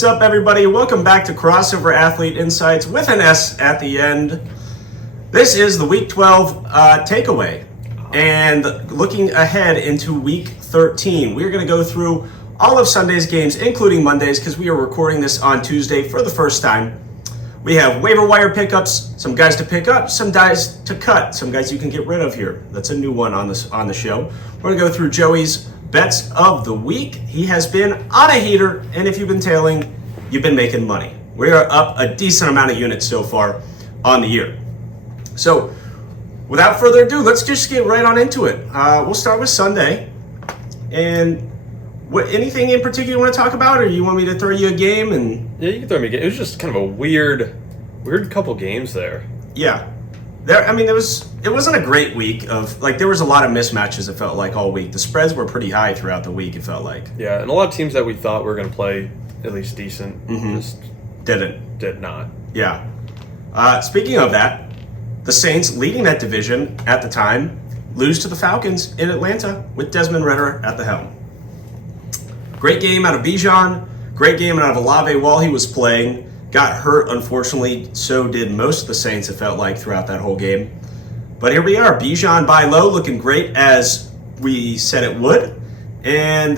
What's up, everybody? Welcome back to Crossover Athlete Insights with an S at the end. This is the Week 12 takeaway. And looking ahead into Week 13, we're going to go through all of Sunday's games, including Monday's, because we are recording this on Tuesday for the first time. We have waiver wire pickups, some guys to pick up, some guys to cut, some guys you can get rid of here. That's a new one on the show. We're going to go through Joey's bets of the week. He has been on a heater, and if you've been tailing, you've been making money. We are up a decent amount of units so far on the year. So, without further ado, let's just get right on into it. We'll start with Sunday. And anything in particular you want to talk about, or you want me to throw you a game? Yeah, you can throw me a game. It was just kind of a weird couple games there. Yeah. It wasn't a great week there was a lot of mismatches, it felt like, all week. The spreads were pretty high throughout the week, it felt like. Yeah, and a lot of teams that we thought were going to play at least decent just did not. Yeah. Speaking of that, the Saints, leading that division at the time, lose to the Falcons in Atlanta with Desmond Ridder at the helm. Great game out of Bijan. Great game out of Olave while he was playing. Got hurt, unfortunately. So did most of the Saints, it felt like, throughout that whole game. But here we are. Bijan buy low, looking great as we said it would. And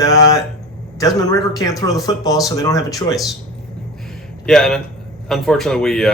Desmond Ridder can't throw the football, so they don't have a choice. Yeah, and unfortunately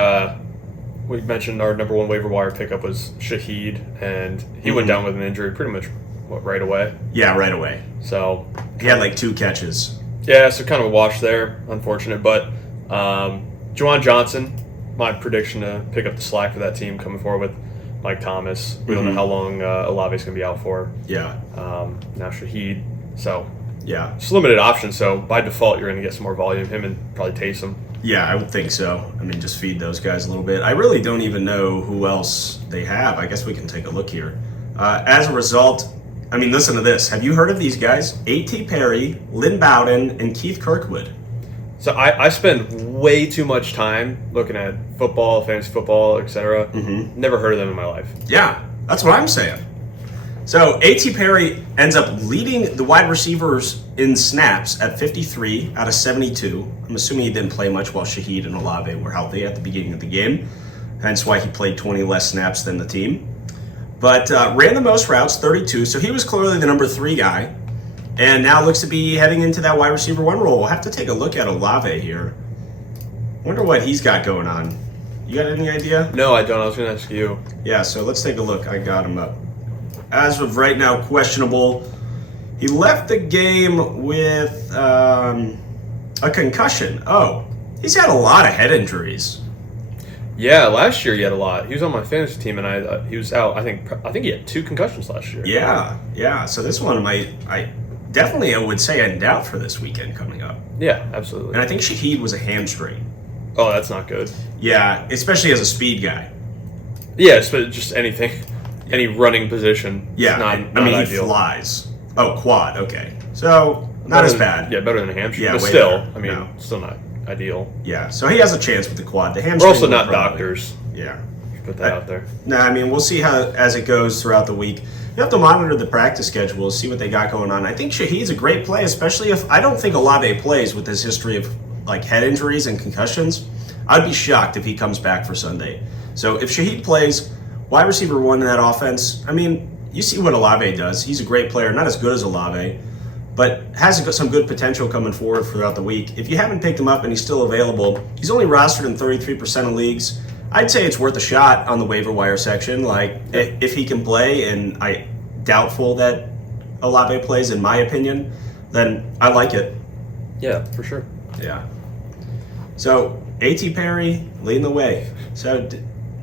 we mentioned our number one waiver wire pickup was Shaheed, and he went down with an injury pretty much right away. Yeah, right away. So he had like 2 catches. Yeah, so kind of a wash there. Unfortunate, but Juwan Johnson, my prediction to pick up the slack for that team coming forward with Mike Thomas. We don't know how long Olave's going to be out for. Yeah. Now Shaheed. So yeah, it's limited options. So by default, you're going to get some more volume. Him and probably Taysom. Yeah, I would think so. I mean, just feed those guys a little bit. I really don't even know who else they have. I guess we can take a look here. As a result, I mean, listen to this. Have you heard of these guys? A.T. Perry, Lynn Bowden, and Keith Kirkwood. So I spend way too much time looking at football, fantasy football, etc. Never heard of them in my life. Yeah, that's what I'm saying. So A.T. Perry ends up leading the wide receivers in snaps at 53 out of 72. I'm assuming he didn't play much while Shaheed and Olave were healthy at the beginning of the game. Hence why he played 20 less snaps than the team. But ran the most routes, 32. So he was clearly the number 3 guy. And now looks to be heading into that wide receiver 1 role. We'll have to take a look at Olave here. Wonder what he's got going on. You got any idea? No, I don't. I was going to ask you. Yeah, so let's take a look. I got him up. As of right now, questionable. He left the game with a concussion. Oh, he's had a lot of head injuries. Yeah, last year he had a lot. He was on my fantasy team, and he was out. I think he had 2 concussions last year. Yeah. So this one I would say in doubt for this weekend coming up. Yeah, absolutely. And I think Shaheed was a hamstring. Oh, that's not good. Yeah, especially as a speed guy. Yeah, but just anything, any running position. Yeah, not ideal. He flies. Oh, quad. Okay, so not as bad. Yeah, better than a hamstring. Yeah, but way still, better. Still not ideal. Yeah, so he has a chance with the quad. The hamstring. We're also not doctors. Yeah, put that out there. No, we'll see how as it goes throughout the week. You have to monitor the practice schedule, see what they got going on. I think Shaheed's a great play, especially if I don't think Olave plays with his history of like head injuries and concussions. I'd be shocked if he comes back for Sunday. So if Shaheed plays, wide receiver 1 in that offense, you see what Olave does. He's a great player, not as good as Olave, but has some good potential coming forward throughout the week. If you haven't picked him up and he's still available, he's only rostered in 33% of leagues. I'd say it's worth a shot on the waiver wire section. Like, if he can play, and I doubtful that Olave plays, in my opinion, then I like it. Yeah, for sure. Yeah. So, A.T. Perry leading the way. So,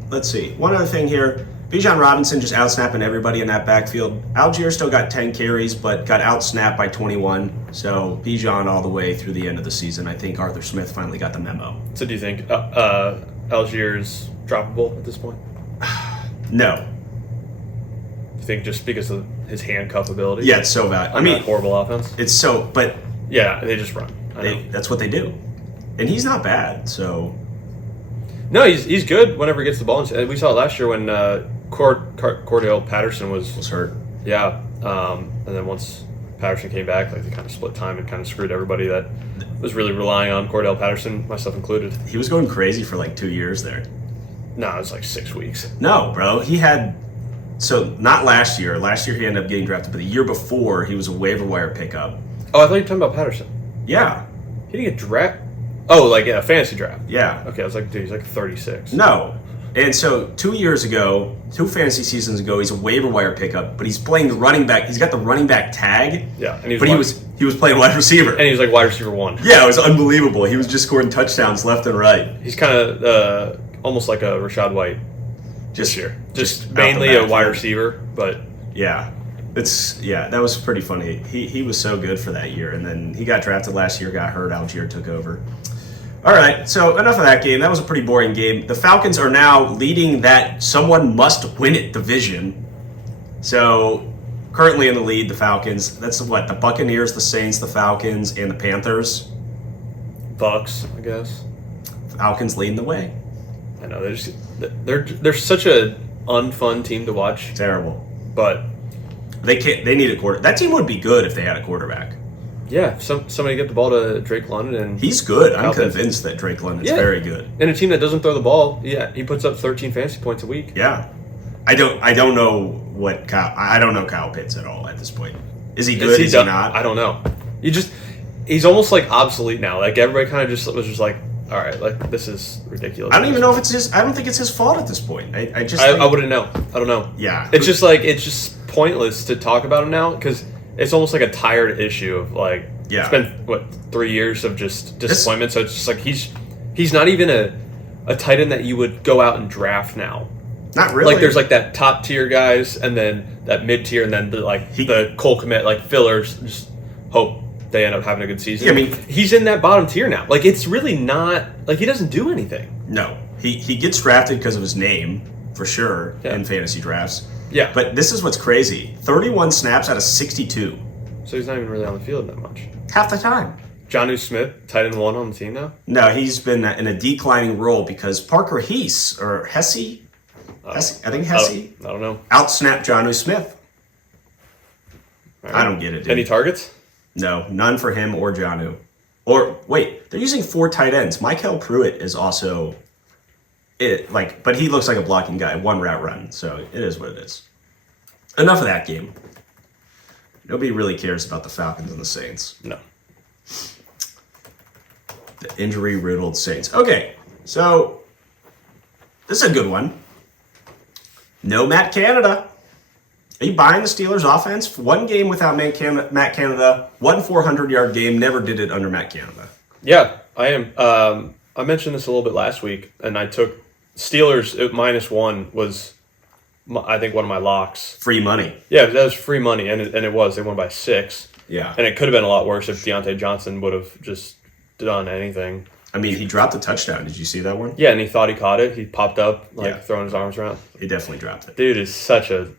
let's see. One other thing here. Bijan Robinson just outsnapping everybody in that backfield. Algier still got 10 carries, but got outsnapped by 21. So, Bijan all the way through the end of the season. I think Arthur Smith finally got the memo. So, do you think Algier's droppable at this point? No. You think just because of his handcuff ability? Yeah, it's so bad. Horrible offense. It's so, but yeah, they just run. That's what they do, and he's not bad. So no, he's good whenever he gets the ball. We saw it last year when Cordell Patterson was hurt. Yeah, and then once Patterson came back, like they kind of split time and kind of screwed everybody that was really relying on Cordell Patterson, myself included. He was going crazy for like 2 years there. No, it was like 6 weeks. No, bro. He had... So, not last year. Last year he ended up getting drafted, but the year before he was a waiver wire pickup. Oh, I thought you were talking about Patterson. Yeah. He didn't get drafted? Oh, like, yeah, fantasy draft. Yeah. Okay, I was like, dude, he's like 36. No. And so 2 years ago, 2 fantasy seasons ago, he's a waiver wire pickup, but he's playing the running back. He's got the running back tag. Yeah, and he was playing wide receiver. And he was like wide receiver 1. Yeah, it was unbelievable. He was just scoring touchdowns left and right. He's kind of almost like a Rashad White this year. Just mainly a wide receiver, but yeah. That was pretty funny. He was so good for that year, and then he got drafted last year, got hurt, Algier took over. All right, so enough of that game. That was a pretty boring game. The Falcons are now leading that someone must win it division. So currently in the lead, the Falcons. That's what? The Buccaneers, the Saints, the Falcons, and the Panthers. Bucks, I guess. Falcons leading the way. I know they're such a unfun team to watch. Terrible. But they need a quarter. That team would be good if they had a quarterback. Yeah, somebody get the ball to Drake London, and he's good. I'm convinced that Drake London's very good. And a team that doesn't throw the ball, he puts up 13 fantasy points a week. Yeah, I don't know I don't know Kyle Pitts at all at this point. Is he good? Is he not? I don't know. He's almost like obsolete now. Like everybody kind of just was just like, all right, like this is ridiculous. I don't even know if it's his. I don't think it's his fault at this point. I wouldn't know. I don't know. Yeah, it's just pointless to talk about him now because. It's almost like a tired issue of like it's been 3 years of just disappointment. So it's just like he's not even a tight end that you would go out and draft now. Not really. Like there's like that top tier guys and then that mid tier and then the Cole Kmet like fillers. Just hope they end up having a good season. Yeah, I mean he's in that bottom tier now. Like it's really not like he doesn't do anything. No, he gets drafted because of his name for sure in fantasy drafts. Yeah. But this is what's crazy. 31 snaps out of 62. So he's not even really on the field that much. Half the time. Jonnu Smith, tight end 1 on the team now? No, he's been in a declining role because Parker Hesse, I think Hesse. I don't know. Outsnapped Jonnu Smith. Right. I don't get it, dude. Any targets? No, none for him or Jonnu. Or, wait, they're using 4 tight ends. Michael Pruitt is also... but he looks like a blocking guy, 1 route run, so it is what it is. Enough of that game. Nobody really cares about the Falcons and the Saints. No. The injury-riddled Saints. Okay, so this is a good one. No Matt Canada. Are you buying the Steelers' offense? 1 game without Matt Canada, 1 400-yard game, never did it under Matt Canada. Yeah, I am. I mentioned this a little bit last week, and I took Steelers at -1 was, I think, one of my locks. Free money. Yeah, that was free money, and it was. They won by 6. Yeah. And it could have been a lot worse if Deontay Johnson would have just done anything. I mean, he dropped a touchdown. Did you see that one? Yeah, and he thought he caught it. He popped up, throwing his arms around. He definitely dropped it. Dude is such a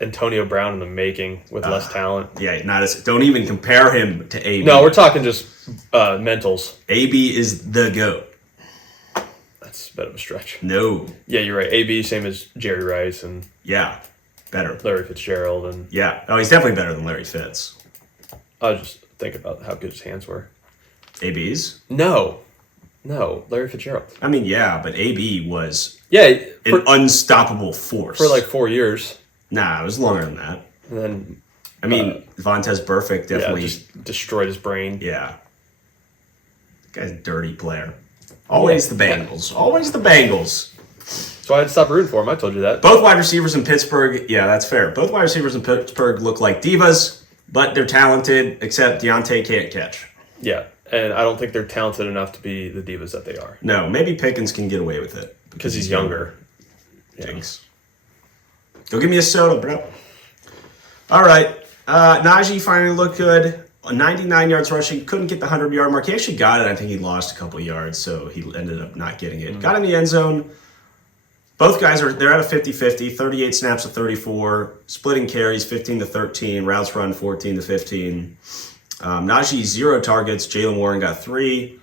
Antonio Brown in the making with less talent. Yeah, don't even compare him to AB. No, we're talking just mentals. AB is the GOAT. That's a bit of a stretch. No. Yeah, you're right. AB, same as Jerry Rice and better. Larry Fitzgerald and he's definitely better than Larry Fitz. I was just thinking about how good his hands were. AB's? No, Larry Fitzgerald. I mean, but AB was an unstoppable force for like 4 years. Nah, it was longer than that. And then, Vontez Burfict definitely just destroyed his brain. Yeah, that guy's a dirty player. Always the Bengals. Always the Bengals. So I had to stop rooting for him. I told you that. Both wide receivers in Pittsburgh. Yeah, that's fair. Both wide receivers in Pittsburgh look like divas, but they're talented. Except Deontay can't catch. Yeah, and I don't think they're talented enough to be the divas that they are. No, maybe Pickens can get away with it because he's younger. Thanks. Go give me a soda, bro. All right. Najee finally looked good. 99 yards rushing. Couldn't get the 100-yard mark. He actually got it. I think he lost a couple of yards, so he ended up not getting it. Got in the end zone. Both guys they're at a 50-50. 38 snaps to 34. Splitting carries 15 to 13. Routes run 14 to 15. Najee 0 targets. Jalen Warren got 3.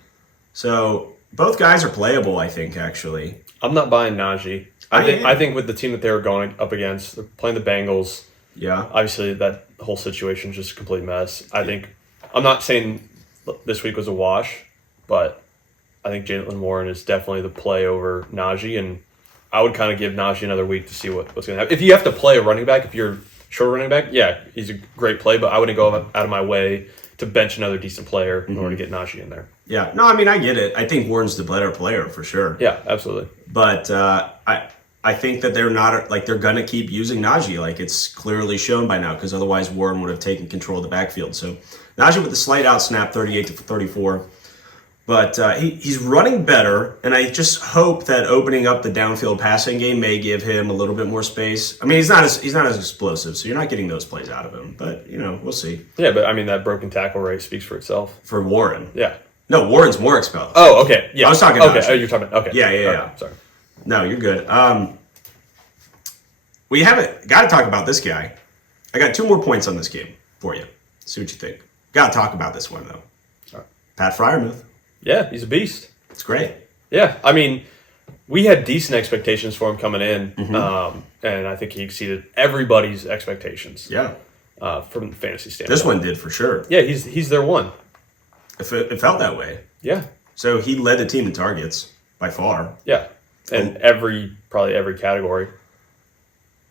So both guys are playable, I think, actually. I'm not buying Najee. I think with the team that they were going up against, they're playing the Bengals. Yeah. Obviously, that whole situation is just a complete mess. I think I'm not saying this week was a wash, but I think Jalen Warren is definitely the play over Najee, and I would kind of give Najee another week to see what's going to happen. If you have to play a running back, if you're short running back, yeah, he's a great play, but I wouldn't go out of my way to bench another decent player in order to get Najee in there. Yeah, no, I mean, I get it. I think Warren's the better player for sure. Yeah, absolutely. But I think that they're not, like, they're going to keep using Najee. Like, it's clearly shown by now, because otherwise Warren would have taken control of the backfield. So Najee with the slight out snap, 38 to 34. But he's running better, and I just hope that opening up the downfield passing game may give him a little bit more space. I mean, he's not as explosive, so you're not getting those plays out of him. But, we'll see. Yeah, but I mean, that broken tackle rate speaks for itself. For Warren. Yeah. No, Warren's more explosive. Oh, okay. Yeah. I was talking Okay. Oh, you're talking about, okay. Yeah. Okay, sorry. No, you're good. We haven't got to talk about this guy. I got 2 more points on this game for you. See what you think. Got to talk about this one, though. All right. Pat Freiermuth. Yeah, he's a beast. It's great. Yeah, I mean, we had decent expectations for him coming in, and I think he exceeded everybody's expectations. Yeah. From the fantasy standpoint. This one did for sure. Yeah, he's their one. It felt that way. Yeah. So he led the team in targets by far. Yeah, and probably every category.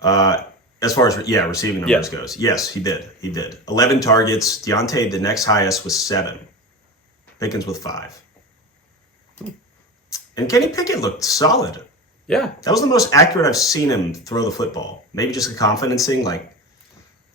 As far as receiving numbers goes, yes, he did. 11 targets. Deontay, the next highest, was 7. Pickens with 5. And Kenny Pickett looked solid. Yeah. That was the most accurate I've seen him throw the football. Maybe just a confidence thing, like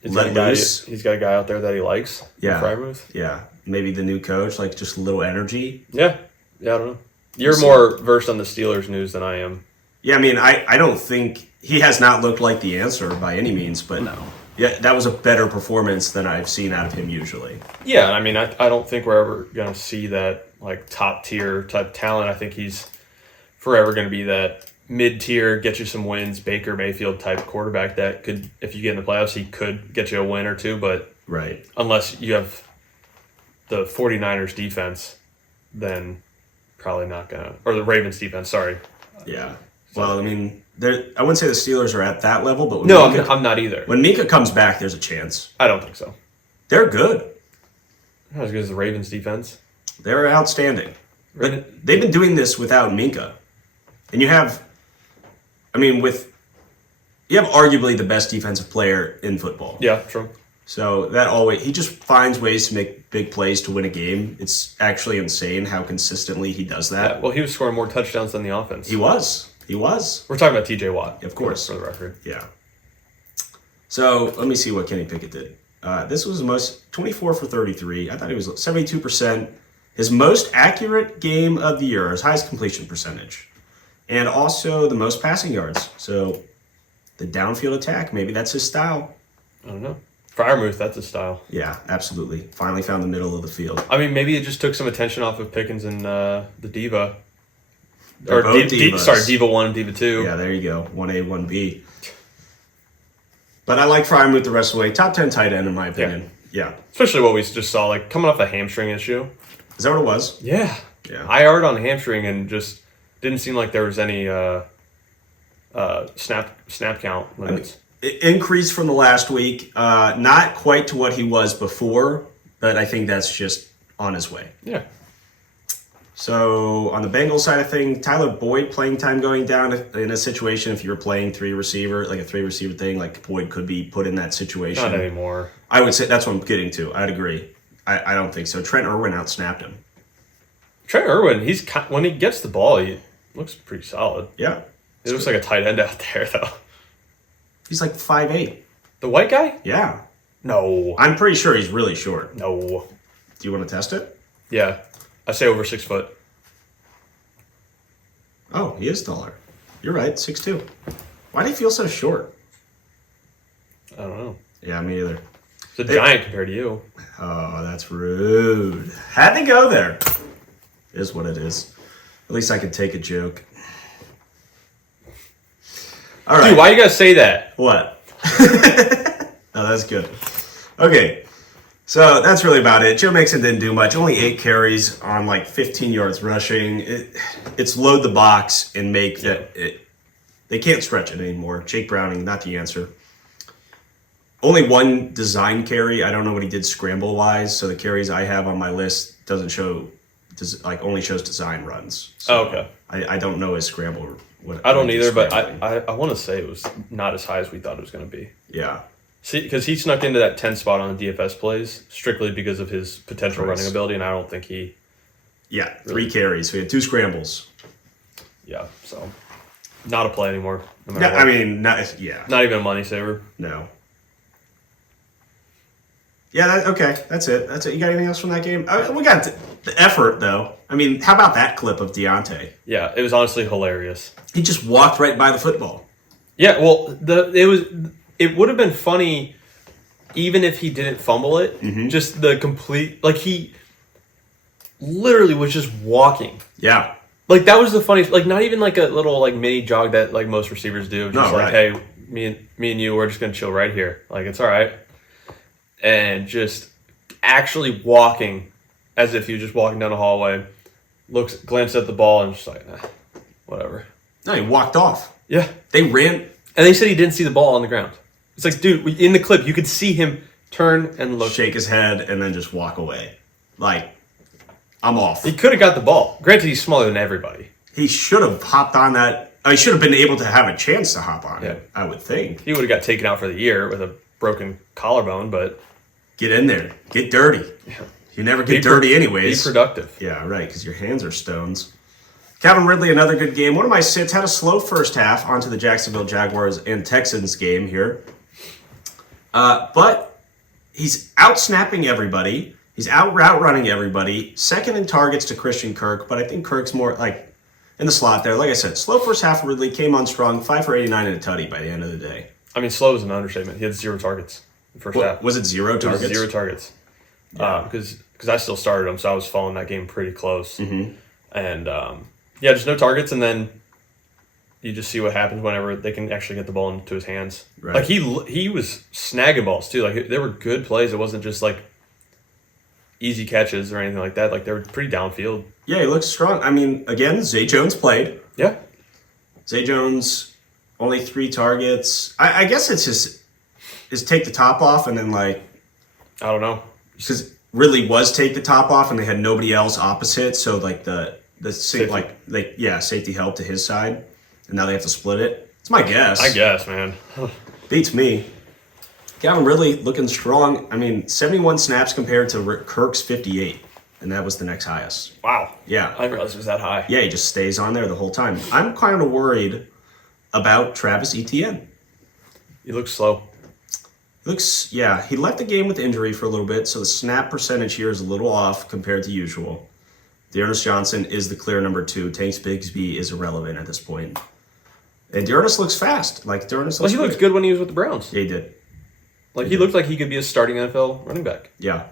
let loose. He's got a guy out there that he likes. Yeah. Freiermuth. Yeah. Maybe the new coach, like just a little energy. Yeah. Yeah, I don't know. You're more versed on the Steelers news than I am. Yeah, I mean, I don't think he has not looked like the answer by any means, but no. Yeah, that was a better performance than I've seen out of him usually. Yeah, I mean, I don't think we're ever going to see that like top tier type talent. I think he's forever going to be that mid tier, get you some wins, Baker Mayfield type quarterback that could, if you get in the playoffs, he could get you a win or two. But right, unless you have the 49ers defense, then probably not going to, or the Ravens defense, sorry. Yeah. Well, I mean, I wouldn't say the Steelers are at that level, but I'm not either. When Mika comes back, there's a chance. I don't think so. They're good. Not as good as the Ravens defense. They're outstanding. But they've been doing this without Minka. And you have arguably the best defensive player in football. Yeah, true. So he just finds ways to make big plays to win a game. It's actually insane how consistently he does that. Yeah, well, he was scoring more touchdowns than the offense. He was. We're talking about TJ Watt. Of course. For the record. Yeah. So let me see what Kenny Pickett did. This was the most 24 for 33. I thought he was 72%. His most accurate game of the year, his highest completion percentage. And also the most passing yards. So the downfield attack, maybe that's his style. I don't know. Freiermuth, that's his style. Yeah, absolutely. Finally found the middle of the field. I mean, maybe it just took some attention off of Pickens and the Diva. They're both divas. Diva 1 and Diva 2. Yeah, there you go. 1A, 1B. But I like Freiermuth the rest of the way. Top 10 tight end, in my opinion. Yeah. Especially what we just saw, like, coming off the hamstring issue. Is that what it was? Yeah. Yeah. I IR'd on hamstring and just didn't seem like there was any snap count limits. It increased from the last week. Not quite to what he was before, but I think that's just on his way. Yeah. So on the Bengals side of things, Tyler Boyd playing time going down in a situation. If you're playing 3 receiver, like a 3 receiver thing, like Boyd could be put in that situation. Not anymore. I would say that's what I'm getting to. I'd agree. I don't think so. Trent Irwin outsnapped him. Trent Irwin, when he gets the ball, he looks pretty solid. Yeah. He looks like a tight end out there, though. He's like 5'8". The white guy? Yeah. No. I'm pretty sure he's really short. No. Do you want to test it? Yeah. I say over 6 foot. Oh, he is taller. You're right, 6'2". Why do you feel so short? I don't know. Yeah, me either. He's a giant compared to you. Oh, that's rude. Had to go there. Is what it is. At least I could take a joke. All right. Dude, why you gotta say that? What? Oh, that's good. Okay. So that's really about it. Joe Mixon didn't do much. Only 8 carries on like 15 yards rushing. It's load the box and make that. They can't stretch it anymore. Jake Browning, not the answer. Only one design carry. I don't know what he did scramble wise. So the carries I have on my list doesn't show, only shows design runs. So okay. I don't know his scramble. I don't either, but I want to say it was not as high as we thought it was going to be. Yeah. See, because he snuck into that 10 spot on the DFS plays strictly because of his potential running ability, and I don't think he. Yeah, 3 carries. We had 2 scrambles. Yeah, so not a play anymore. No Yeah, I mean, not even a money saver. No. Yeah, okay, that's it. You got anything else from that game? We got the effort, though. I mean, how about that clip of Deontay? Yeah, it was honestly hilarious. He just walked right by the football. Yeah, well, it would have been funny even if he didn't fumble it. Mm-hmm. Just the complete, he literally was just walking. Yeah. That was the funniest, not even a little mini jog that most receivers do. Just hey, me and you, we're just going to chill right here. It's all right. And just actually walking as if he was just walking down the hallway, glanced at the ball and just whatever. No, he walked off. Yeah. They ran. And they said he didn't see the ball on the ground. It's dude, in the clip, you could see him turn and look. Shake his head and then just walk away. I'm off. He could have got the ball. Granted, he's smaller than everybody. He should have hopped on that. He should have been able to have a chance to hop on it, I would think. He would have got taken out for the year with a broken collarbone, but... Get in there. Get dirty. Yeah. You never get dirty anyways. Be productive. Yeah, right, because your hands are stones. Calvin Ridley, another good game. One of my sits had a slow first half onto the Jacksonville Jaguars and Texans game here. But he's out-snapping everybody. He's out-route-running everybody. Second in targets to Christian Kirk, but I think Kirk's more in the slot there. Like I said, slow first half of Ridley, came on strong, 5 for 89 and a tutty by the end of the day. I mean, slow is an understatement. He had 0 targets in the first half. Was it 0 targets? It was 0 targets. Because I still started him, so I was following that game pretty close. Mm-hmm. And, just no targets, and then you just see what happens whenever they can actually get the ball into his hands. Right. He was snagging balls, too. They were good plays. It wasn't just, easy catches or anything like that. They were pretty downfield. Yeah, he looks strong. I mean, again, Zay Jones played. Yeah. Zay Jones, only 3 targets. I guess it's just take the top off and then I don't know. Because Ridley was take the top off and they had nobody else opposite. So the safety help to his side. And now they have to split it. It's my guess. I guess, man. Beats me. Calvin Ridley looking strong. I mean, 71 snaps compared to Kirk's 58. And that was the next highest. Wow. Yeah. I didn't realize it was that high. Yeah, he just stays on there the whole time. I'm kind of worried about Travis Etienne. He looks slow. He left the game with injury for a little bit, so the snap percentage here is a little off compared to usual. Dearness Johnson is the clear number 2. Tanks Bigsby is irrelevant at this point. And Dearness looks fast. He looked good when he was with the Browns. Yeah, he did. He looked like he could be a starting NFL running back. Yeah.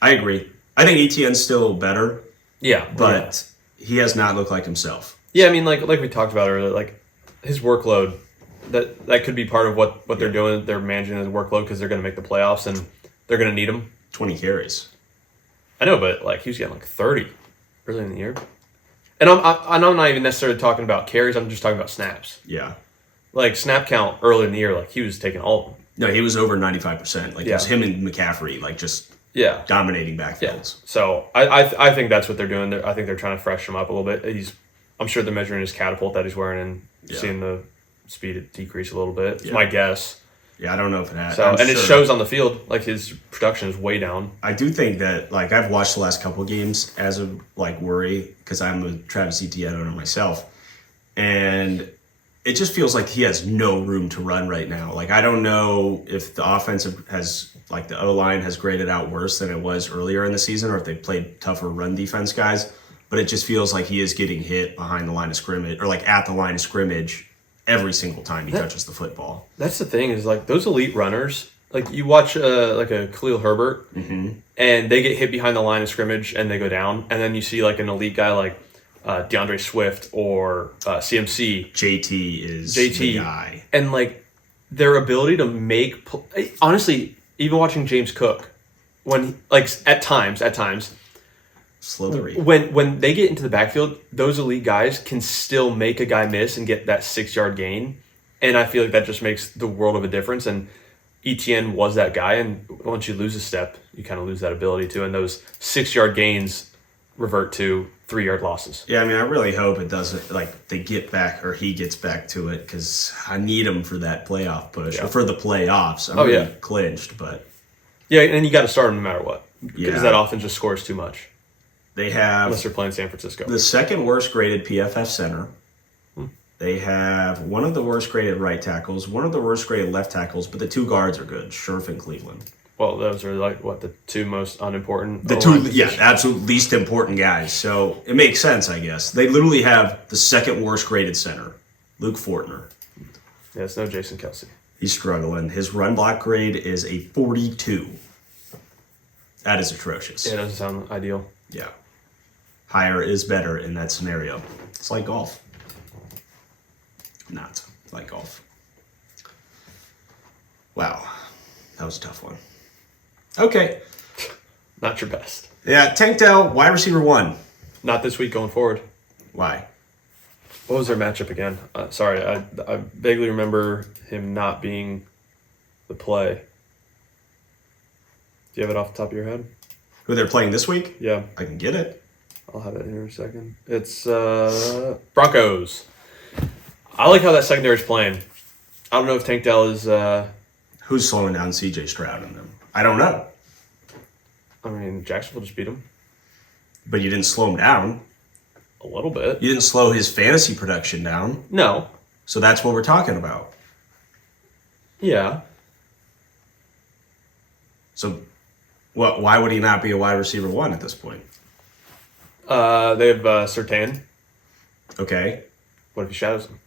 I agree. I think Etienne's still better. Yeah. But he has not looked like himself. Yeah, I mean, like we talked about earlier, his workload, that could be part of what they're doing. They're managing his workload because they're going to make the playoffs and they're going to need him. 20 carries. I know, but he was getting 30 early in the year. And I'm not even necessarily talking about carries. I'm just talking about snaps. Yeah. Snap count early in the year, he was taking all of them. No, he was over 95%. It was him and McCaffrey, dominating backfields. Yeah. So I think that's what they're doing. I think they're trying to freshen him up a little bit. I'm sure they're measuring his catapult that he's wearing and seeing the speed decrease a little bit. It's my guess. Yeah, I don't know if it has. So, it shows on the field. His production is way down. I do think that, I've watched the last couple of games as a, worry, because I'm a Travis Etienne owner myself. And it just feels like he has no room to run right now. I don't know if the offensive has, the O-line has graded out worse than it was earlier in the season, or if they played tougher run defense guys. But it just feels like he is getting hit behind the line of scrimmage, or at the line of scrimmage every single time he touches the football. That's the thing is those elite runners, you watch a Khalil Herbert, and they get hit behind the line of scrimmage and they go down, and then you see an elite guy DeAndre Swift or CMC. JT is the guy. And their ability to make, honestly, even watching James Cook, when at times. Slow to read. When they get into the backfield, those elite guys can still make a guy miss and get that 6-yard gain. And I feel like that just makes the world of a difference. And ETN was that guy, and once you lose a step, you kind of lose that ability to, and those 6-yard gains revert to 3-yard losses. Yeah, I mean, I really hope it doesn't, like, they get back, or he gets back to it, because I need him for that playoff push, or for the playoffs. I'm really clinched, but... Yeah, and you got to start him no matter what, because that offense just scores too much. They have... Unless they're playing San Francisco. The second worst graded PFF center. They have one of the worst graded right tackles, one of the worst graded left tackles, but the 2 guards are good, Scherf and Cleveland. Well, those are like, what, the 2 most unimportant? The 2, absolute least important guys. So it makes sense, I guess. They literally have the second worst graded center, Luke Fortner. Yeah, it's no Jason Kelsey. He's struggling. His run block grade is a 42. That is atrocious. Yeah, it doesn't sound ideal. Yeah. Higher is better in that scenario. It's like golf. Not like golf. Wow. That was a tough one. Okay. Not your best. Yeah, Tank Dell, wide receiver 1. Not this week going forward. Why? What was their matchup again? Sorry, I vaguely remember him not being the play. Do you have it off the top of your head? Who they're playing this week? Yeah. I can get it. I'll have it here in a second. It's Broncos. I like how that secondary is playing. I don't know if Tank Dell is... Who's slowing down CJ Stroud in them? I don't know. I mean, Jacksonville just beat him. But you didn't slow him down. A little bit. You didn't slow his fantasy production down. No. So that's what we're talking about. Yeah. So why would he not be a wide receiver 1 at this point? They have Surtain. Okay. What if he shadows him?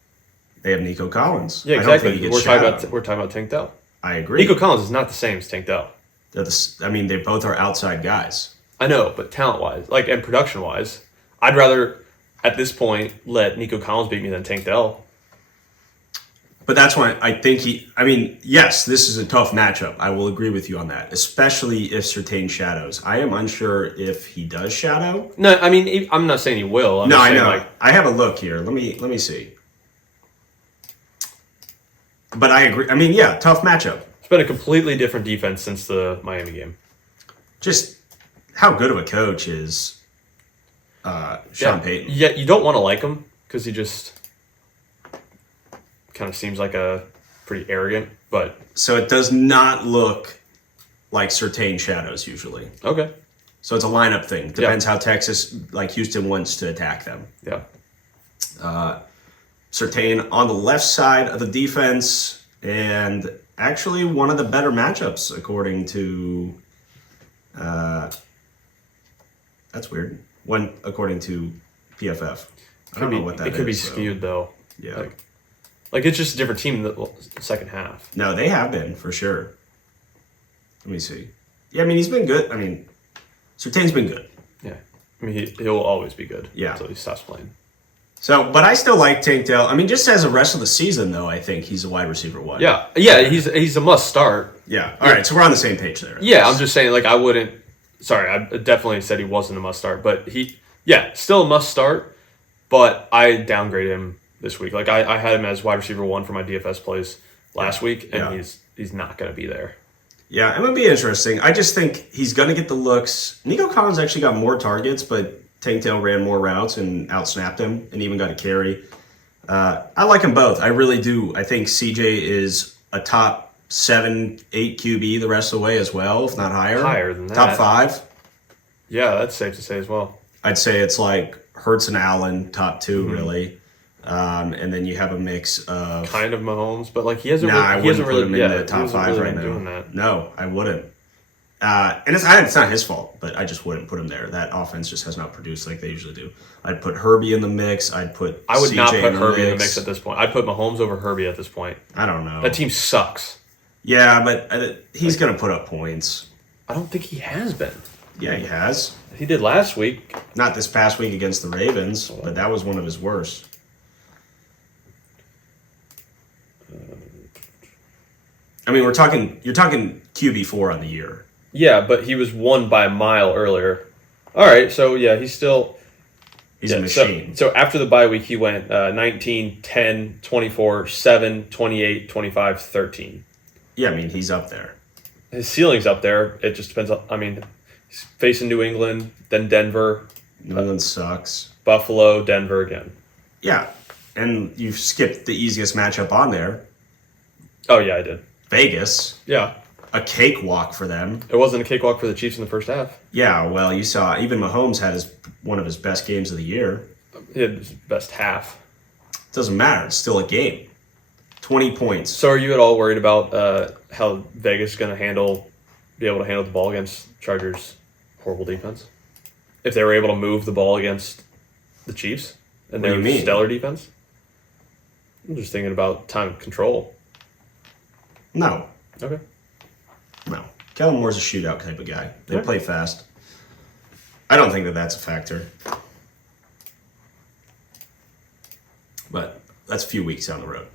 They have Nico Collins. Yeah, exactly. We're talking about Tank Dell. I agree. Nico Collins is not the same as Tank Dell. They both are outside guys. I know, but talent-wise, and production-wise, I'd rather, at this point, let Nico Collins beat me than Tank Dell. But that's why I think yes, this is a tough matchup. I will agree with you on that, especially if Surtain shadows. I am unsure if he does shadow. No, I mean, I'm not saying he will. I know. I have a look here. Let me see. But I agree. I mean, yeah, tough matchup. It's been a completely different defense since the Miami game. Just how good of a coach is Sean Payton. Yeah, you don't want to like him because he just kind of seems like a pretty arrogant, but... So it does not look like Surtain shadows usually. Okay. So it's a lineup thing. Depends how Texas, like Houston, wants to attack them. Yeah. Surtain on the left side of the defense, and actually one of the better matchups according to... that's weird. According to PFF. I don't know what that is. It could be skewed, though. Yeah. Like it's just a different team in the second half. No, they have been, for sure. Let me see. Yeah, I mean, he's been good. I mean, Surtain's been good. Yeah. I mean, he'll always be good. Yeah. Until he stops playing. So, but I still like Tank Dell. I mean, just as the rest of the season, though, I think he's a wide receiver 1. Yeah, he's a must start. Yeah. All right, so we're on the same page there. Yeah, I'm just saying, I wouldn't... Sorry, I definitely said he wasn't a must start, but still a must start, but I downgraded him this week. I had him as wide receiver 1 for my DFS plays last week, and he's not going to be there. Yeah, it would be interesting. I just think he's going to get the looks. Nico Collins actually got more targets, but Tank Dell ran more routes and outsnapped him and even got a carry. I like them both. I really do. I think CJ is a top 7, 8 QB the rest of the way as well, if not higher. Higher than that. Top 5. Yeah, that's safe to say as well. I'd say it's like Hurts and Allen, top 2, really. And then you have a mix of... Kind of Mahomes, but he hasn't I wouldn't put him in the he top hasn't 5 really right been now. doing that. No, I wouldn't. And it's not his fault, but I just wouldn't put him there. That offense just has not produced like they usually do. I'd put Herbie in the mix. I would CJ not put Herbie in the mix at this point. I'd put Mahomes over Herbie at this point. I don't know. That team sucks. Yeah, but he's going to put up points. I don't think he has been. Yeah, he has. He did last week. Not this past week against the Ravens, but that was one of his worst. I mean, you're talking QB4 on the year. Yeah, but he was 1 by a mile earlier. All right, so yeah, he's still... He's a machine. So after the bye week, he went 19, 10, 24, 7, 28, 25, 13. Yeah, I mean, he's up there. His ceiling's up there. It just depends on. I mean, he's facing New England, then Denver. New England sucks. Buffalo, Denver again. Yeah, and you skipped the easiest matchup on there. Oh yeah, I did. Vegas. Yeah. A cakewalk for them. It wasn't a cakewalk for the Chiefs in the first half. Yeah, well, you saw even Mahomes had one of his best games of the year. He had his best half. Doesn't matter. It's still a game. 20 points. So are you at all worried about how Vegas is going to be able to handle the ball against Chargers' horrible defense? If they were able to move the ball against the Chiefs and their stellar defense? I'm just thinking about time of control. No. Okay. No. Kellen Moore's a shootout type of guy. They play fast. I don't think that that's a factor. But that's a few weeks down the road.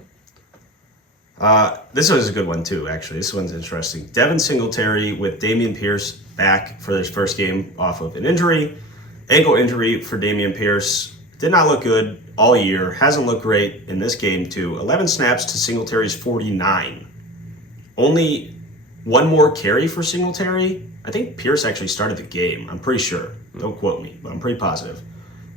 This was a good one, too, actually. This one's interesting. Devin Singletary with Dameon Pierce back for his first game off of an injury. Ankle injury for Dameon Pierce. Did not look good all year. Hasn't looked great in this game, too. 11 snaps to Singletary's 49. Only one more carry for Singletary. I think Pierce actually started the game. I'm pretty sure. Don't quote me, but I'm pretty positive.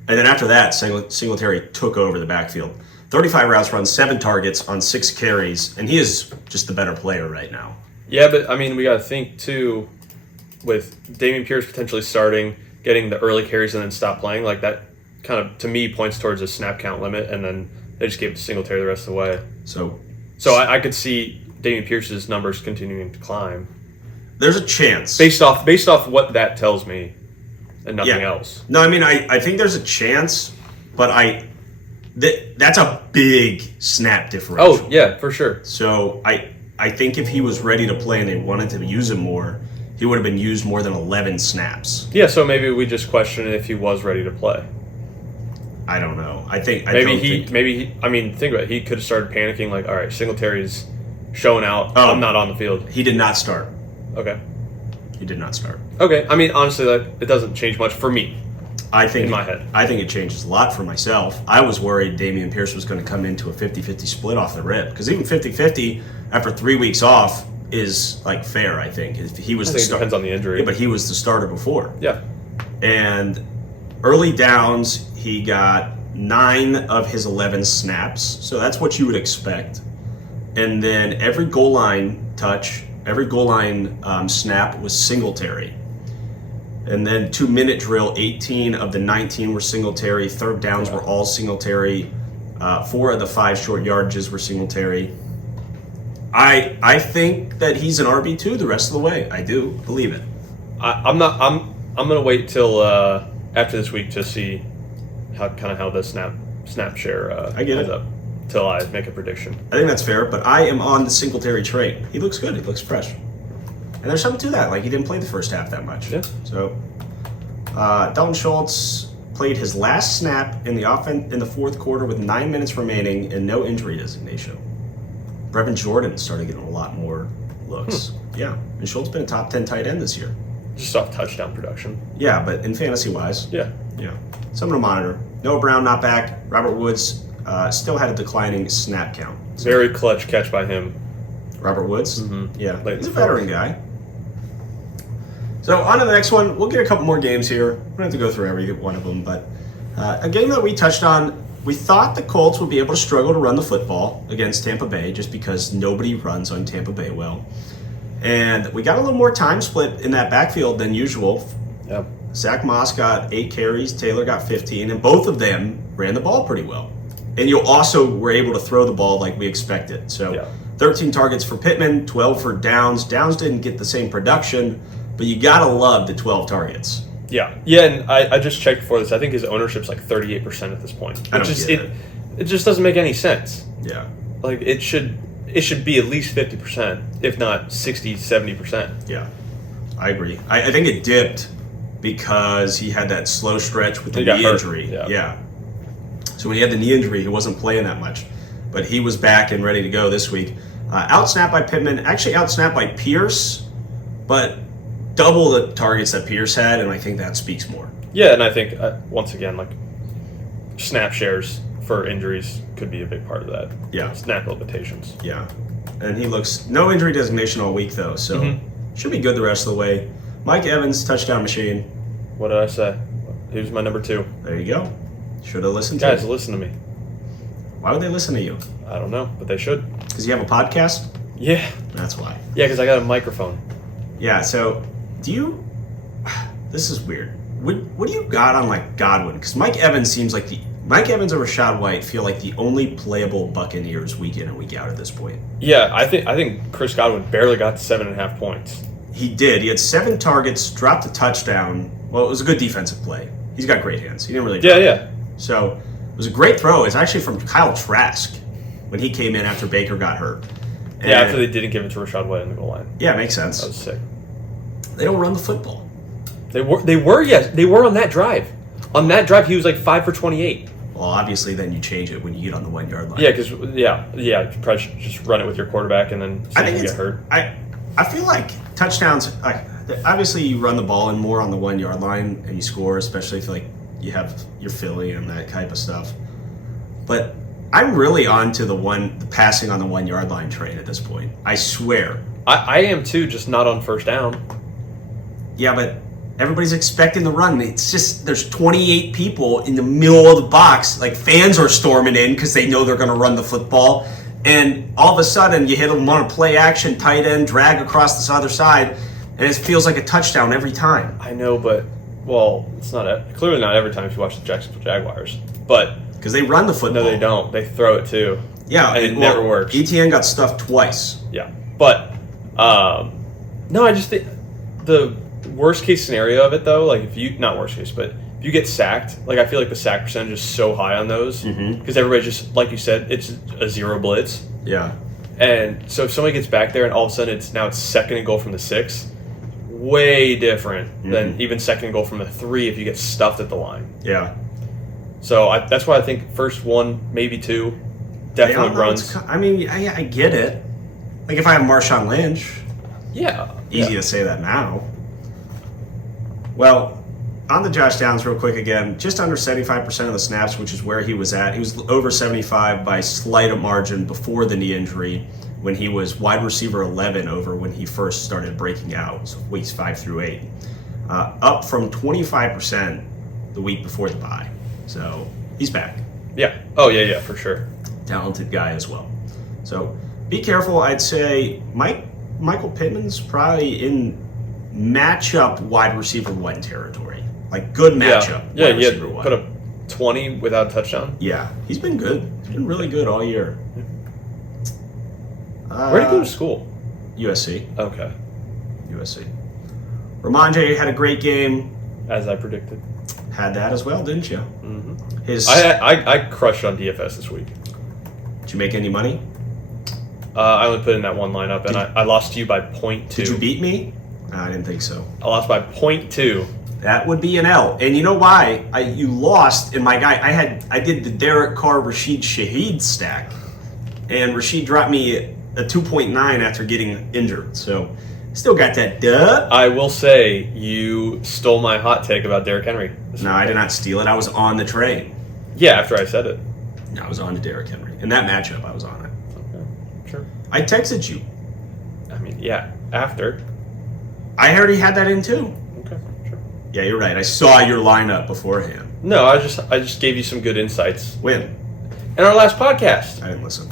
And then after that, Singletary took over the backfield. 35 routes run, 7 targets on 6 carries, and he is just the better player right now. Yeah, but I mean, we got to think too, with Dameon Pierce potentially starting, getting the early carries and then stop playing, like that kind of, to me, points towards a snap count limit, and then they just gave it to Singletary the rest of the way. So I could see Dameon Pierce's numbers continuing to climb. There's a chance. Based off what that tells me and nothing else. No, I mean, I think there's a chance, but that's a big snap differential. Oh, yeah, for sure. So I think if he was ready to play and they wanted to use him more, he would have been used more than 11 snaps. Yeah, so maybe we just question if he was ready to play. I don't know. I mean, think about it. He could have started panicking like, all right, Singletary's showing out. I'm not on the field. He did not start. Okay. He did not start. Okay. I mean, honestly, it doesn't change much for me. In my head. I think it changes a lot for myself. I was worried Dameon Pierce was going to come into a 50-50 split off the rip. Because even 50-50 after 3 weeks off is like fair, I think. If he was it depends on the injury. Yeah, but he was the starter before. Yeah. And early downs, he got 9 of his 11 snaps. So that's what you would expect. And then every goal line touch, every goal line snap was Singletary. And then 2-minute drill, 18 of the 19 were Singletary. Third downs were all Singletary. 4 of the 5 short yardages were Singletary. I think that he's an RB2 the rest of the way. I do believe it. I'm gonna wait till after this week to see how the snap share I get it. up till I make a prediction. I think that's fair, but I am on the Singletary train. He looks good. He looks fresh. And there's something to that. Like, he didn't play the first half that much. Yeah. So, Dalton Schultz played his last snap in the fourth quarter with 9 minutes remaining and no injury designation. Brevin Jordan started getting a lot more looks. Yeah. And Schultz been a top 10 tight end this year. Just off touchdown production. Yeah, but in fantasy-wise. Yeah. Yeah. Something to monitor. Noah Brown not back. Robert Woods still had a declining snap count. So, very clutch catch by him. Robert Woods? Mm-hmm. Yeah. He's a veteran guy. So on to the next one. We'll get a couple more games here. We don't have to go through every one of them, but a game that we touched on, we thought the Colts would be able to struggle to run the football against Tampa Bay just because nobody runs on Tampa Bay well. And we got a little more time split in that backfield than usual. Yep. Zach Moss got 8 carries, Taylor got 15, and both of them ran the ball pretty well. And you also were able to throw the ball like we expected. So 13 targets for Pittman, 12 for Downs. Downs didn't get the same production, but you gotta love the 12 targets. Yeah, and I just checked before this. I think his ownership's like 38% at this point. It just doesn't make any sense. Yeah, like it should be at least 50%, if not 60, 70%. Yeah, I agree. I think it dipped because he had that slow stretch with the knee injury. Yeah. So when he had the knee injury, he wasn't playing that much, but he was back and ready to go this week. Outsnapped by Pittman, actually outsnapped by Pierce, but double the targets that Pierce had, and I think that speaks more. Yeah, and I think, once again, like, snap shares for injuries could be a big part of that. Yeah. Snap limitations. Yeah. And he looks no injury designation all week though, so should be good the rest of the way. Mike Evans, touchdown machine. What did I say? Who's my number 2? There you go. Should have listened Guys, to you. listen to me. Why would they listen to you? I don't know, but they should. Because you have a podcast? Yeah. That's why. Yeah, because I got a microphone. Yeah, so do you... This is weird. What do you got on, like, Godwin? Because Mike Evans seems like Mike Evans and Rachaad White feel like the only playable Buccaneers week in and week out at this point. Yeah, I think Chris Godwin barely got to 7.5 points. He did. He had 7 targets, dropped a touchdown. Well, it was a good defensive play. He's got great hands. He didn't really drop it. So it was a great throw. It's actually from Kyle Trask when he came in after Baker got hurt. And after they didn't give it to Rachaad White in the goal line. Yeah, it makes sense. That was sick. They don't run the football. They were on that drive. On that drive, he was like 5 for 28. Well, obviously, then you change it when you get on the 1 yard line. Yeah, because you probably should just run it with your quarterback and then see if you get hurt. I feel like touchdowns. Obviously, you run the ball in more on the 1 yard line and you score, especially if like you have your Philly and that type of stuff. But I'm really on to the passing on the 1 yard line train at this point. I swear. I am too, just not on first down. Yeah, but everybody's expecting the run. It's just there's 28 people in the middle of the box. Like fans are storming in because they know they're going to run the football. And all of a sudden, you hit them on a play action, tight end, drag across this other side, and it feels like a touchdown every time. I know, but, it's clearly not every time if you watch the Jacksonville Jaguars. But because they run the football. No, they don't. They throw it too. Yeah. And it never works. ETN got stuffed twice. Yeah. But, no, I just think the worst case scenario of it, though, like not worst case, but if you get sacked, like I feel like the sack percentage is so high on those because everybody just, like you said, it's a zero blitz. Yeah. And so if somebody gets back there and all of a sudden it's 2nd and goal from the 6, way different than even 2nd and goal from the 3 if you get stuffed at the line. Yeah. So that's why I think first 1, maybe 2, definitely runs. I mean, I get it. Like if I have Marshawn Lynch. Yeah. Easy to say that now. Well, on the Josh Downs real quick again, just under 75% of the snaps, which is where he was at. He was over 75 by slight margin before the knee injury when he was wide receiver 11 over when he first started breaking out, so weeks 5 through 8. Up from 25% the week before the bye. So he's back. Yeah. Oh, yeah, for sure. Talented guy as well. So be careful. I'd say Michael Pittman's probably in matchup wide receiver 1 territory. Like good matchup. Yeah, he had put up 20 without a touchdown. Yeah, he's been good. He's been really good all year. Where did he go to school? USC. Okay. USC. Ramondre had a great game. As I predicted. Had that as well, didn't you? Mm-hmm. I crushed on DFS this week. Did you make any money? I only put in that one lineup, and I lost to you by 0.2. Did you beat me? No, I didn't think so. I lost by 0.2. That would be an L. And you know why? You lost, and my guy, I did the Derek Carr Rashid Shaheed stack, and Rashid dropped me a 2.9 after getting injured. So still got that dub. I will say you stole my hot take about Derrick Henry. No, I did not steal it. I was on the train. Yeah, after I said it. No, I was on to Derrick Henry. In that matchup, I was on it. Okay, sure. I texted you. I mean, yeah, after. I already had that in too. Okay, sure. Yeah, you're right. I saw your lineup beforehand. No, I just gave you some good insights. When? In our last podcast. I didn't listen.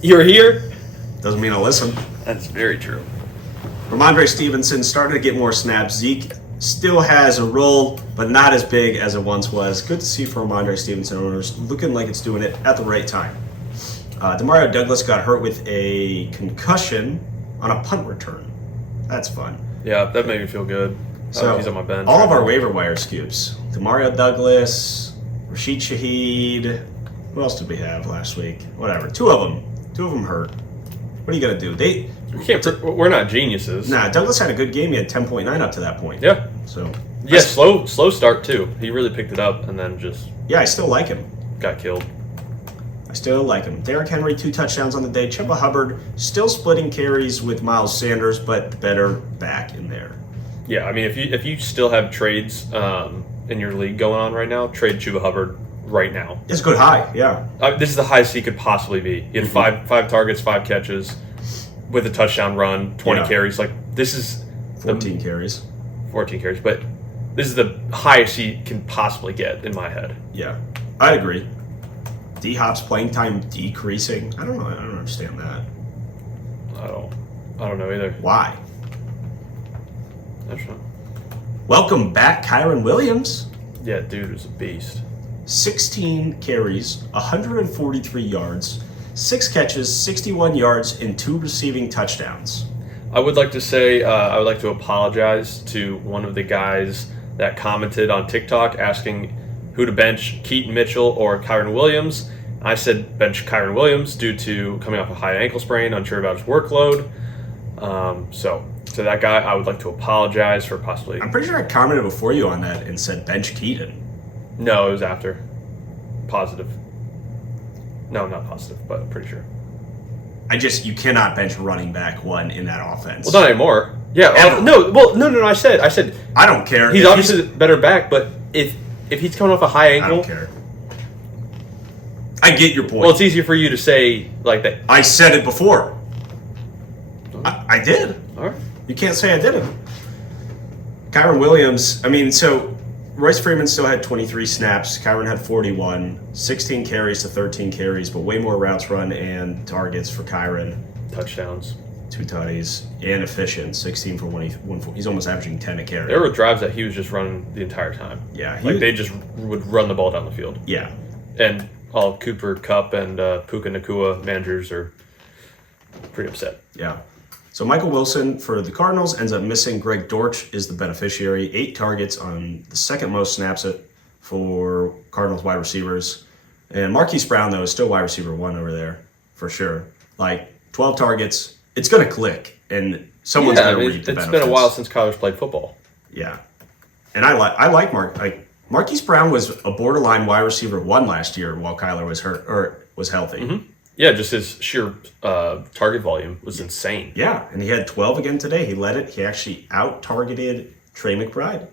You were here? Doesn't mean I'll listen. That's very true. Ramondre Stevenson starting to get more snaps. Zeke still has a role, but not as big as it once was. Good to see for Ramondre Stevenson owners. Looking like it's doing it at the right time. Demario Douglas got hurt with a concussion on a punt return. That's fun. Yeah, that made me feel good. So he's on my bench. All of our waiver wire scoops. Demario Douglas, Rashid Shaheed. Who else did we have last week? Whatever. Two of them hurt. What are you going to do? We're not geniuses. Nah, Douglas had a good game. He had 10.9 up to that point. Yeah. So. Yeah, slow start too. He really picked it up and then just. Yeah, I still like him. Got killed. I still like him. Derrick Henry, 2 touchdowns on the day. Chuba Hubbard still splitting carries with Miles Sanders, but better back in there. Yeah, I mean, if you still have trades in your league going on right now, trade Chuba Hubbard right now. It's a good high, yeah. This is the highest he could possibly be. He had five targets, 5 catches, with a touchdown run, 20 carries. Like, this is 14 carries. 14 carries, but this is the highest he can possibly get in my head. Yeah, I agree. D-Hop's playing time decreasing. I don't know. I don't understand that. I don't know either. Why? I don't know. Welcome back, Kyren Williams. Yeah, dude was a beast. 16 carries, 143 yards, 6 catches, 61 yards, and 2 receiving touchdowns. I would like to say I would like to apologize to one of the guys that commented on TikTok asking who to bench, Keaton Mitchell or Kyren Williams. I said bench Kyren Williams due to coming off a high ankle sprain, unsure about his workload. So to that guy, I would like to apologize for possibly... I'm pretty sure I commented before you on that and said bench Keaton. No, it was after. Positive. No, not positive, but I'm pretty sure. You cannot bench running back 1 in that offense. Well, not anymore. Yeah. No. I said. I don't care. He's obviously the better back, but if he's coming off a high ankle, I don't care. I get your point. Well, it's easier for you to say like that. I said it before. I did. All right. You can't say I didn't. Kyren Williams. So Royce Freeman still had 23 snaps. Kyren had 41, 16 carries to 13 carries, but way more routes run and targets for Kyren. Touchdowns. 2 tutties. And efficient, 16 for 1. He's almost averaging 10 a carry. There were drives that he was just running the entire time. Yeah. They just would run the ball down the field. Yeah. And all Cooper Kupp and Puka Nacua managers are pretty upset. Yeah. So Michael Wilson for the Cardinals ends up missing. Greg Dortch is the beneficiary. 8 targets on the second most snaps for Cardinals wide receivers. And Marquise Brown, though, is still wide receiver 1 over there, for sure. 12 targets. It's going to click, and someone's going to reap the benefits. It's been a while since Kyler's played football. Yeah. And I like Marquise Brown was a borderline wide receiver 1 last year while Kyler was hurt or was healthy. Mm-hmm. Yeah, just his sheer target volume was insane. Yeah, and he had 12 again today. He led it. He actually out-targeted Trey McBride,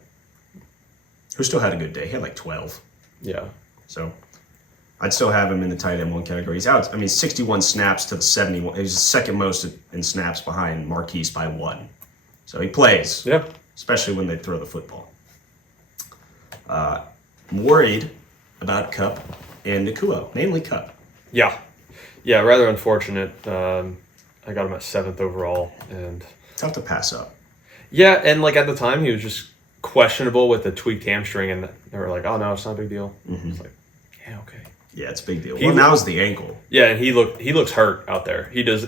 who still had a good day. He had 12. Yeah. So I'd still have him in the tight end 1 category. He's out. 61 snaps to the 71. He's the second most in snaps behind Marquise by 1. So he plays. Yeah. Especially when they throw the football. I'm worried about Kupp and Nacua, mainly Kupp. Yeah. Yeah, rather unfortunate. I got him at 7th overall, and tough to pass up. Yeah, and at the time he was just questionable with the tweaked hamstring, and they were like, "Oh no, it's not a big deal." Mm-hmm. It's like, yeah, okay. Yeah, it's a big deal. Now it's the ankle. Yeah, and he looks hurt out there. He does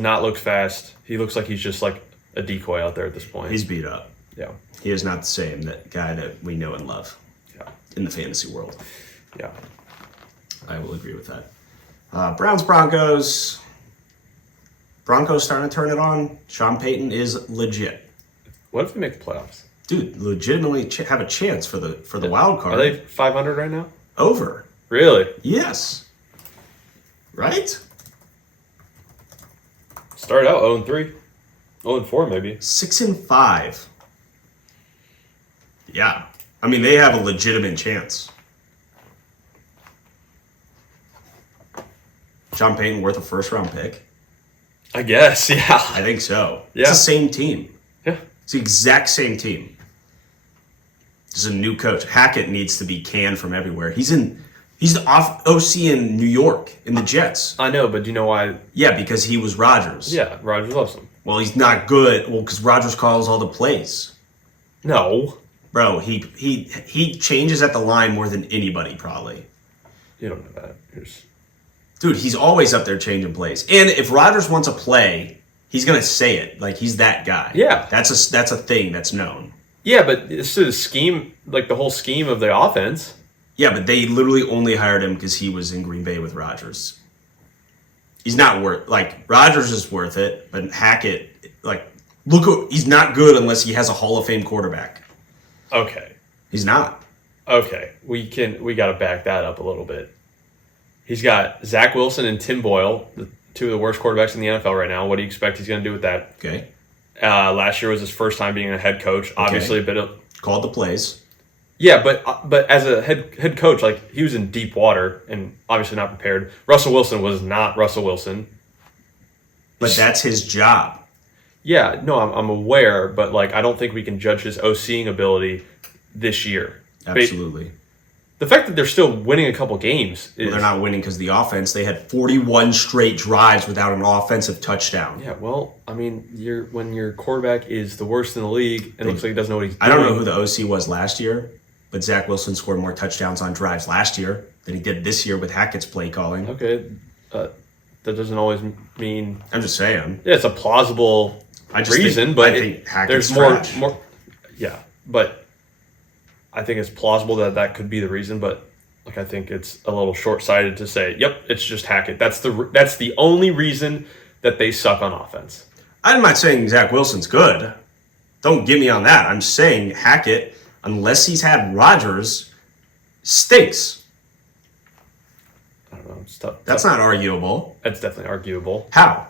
not look fast. He looks like he's just like a decoy out there at this point. He's beat up. Yeah, he is not the same guy that we know and love. Yeah, in the fantasy world. Yeah, I will agree with that. Browns-Broncos. Broncos starting to turn it on. Sean Payton is legit. What if they make the playoffs? Dude, legitimately have a chance for the wild card. Are they 500 right now? Over. Really? Yes. Right? Started out 0-3. 0-4 maybe. 6-5. Yeah. They have a legitimate chance. Sean Payton worth a first-round pick? I guess, yeah. I think so. Yeah. It's the same team. Yeah. It's the exact same team. There's a new coach. Hackett needs to be canned from everywhere. He's the OC in New York in the Jets. I know, but do you know why? Yeah, because he was Rodgers. Yeah, Rodgers loves him. Well, he's not good. Well, because Rodgers calls all the plays. No. Bro, he changes at the line more than anybody, probably. You don't know that. Dude, he's always up there changing plays. And if Rodgers wants a play, he's going to say it. He's that guy. Yeah. That's a thing that's known. Yeah, but it's the scheme, the whole scheme of the offense. Yeah, but they literally only hired him because he was in Green Bay with Rodgers. He's not Rodgers is worth it, but Hackett, he's not good unless he has a Hall of Fame quarterback. Okay. He's not. Okay. We got to back that up a little bit. He's got Zach Wilson and Tim Boyle, the 2 of the worst quarterbacks in the NFL right now. What do you expect he's going to do with that? Okay. Last year was his first time being a head coach. Obviously, a bit of... Called the plays. Yeah, but as a head coach, like he was in deep water and obviously not prepared. Russell Wilson was not Russell Wilson. But that's his job. Yeah, no, I'm aware, but like I don't think we can judge his OCing ability this year. Absolutely. The fact that they're still winning a couple games is... Well, they're not winning because the offense, they had 41 straight drives without an offensive touchdown. Yeah, well, I mean, when your quarterback is the worst in the league and looks like he doesn't know what he's doing. I don't know who the OC was last year, but Zach Wilson scored more touchdowns on drives last year than he did this year with Hackett's play calling. Okay, that doesn't always mean... I'm just saying. Yeah, it's a plausible reason, but I think there's trash. more. Yeah, but... I think it's plausible that could be the reason, but like I think it's a little short-sighted to say, "Yep, it's just Hackett." That's the only reason that they suck on offense. I'm not saying Zach Wilson's good. Don't get me on that. I'm saying Hackett, unless he's had Rodgers, stinks. I don't know. It's tough. That's not arguable. That's definitely arguable. How?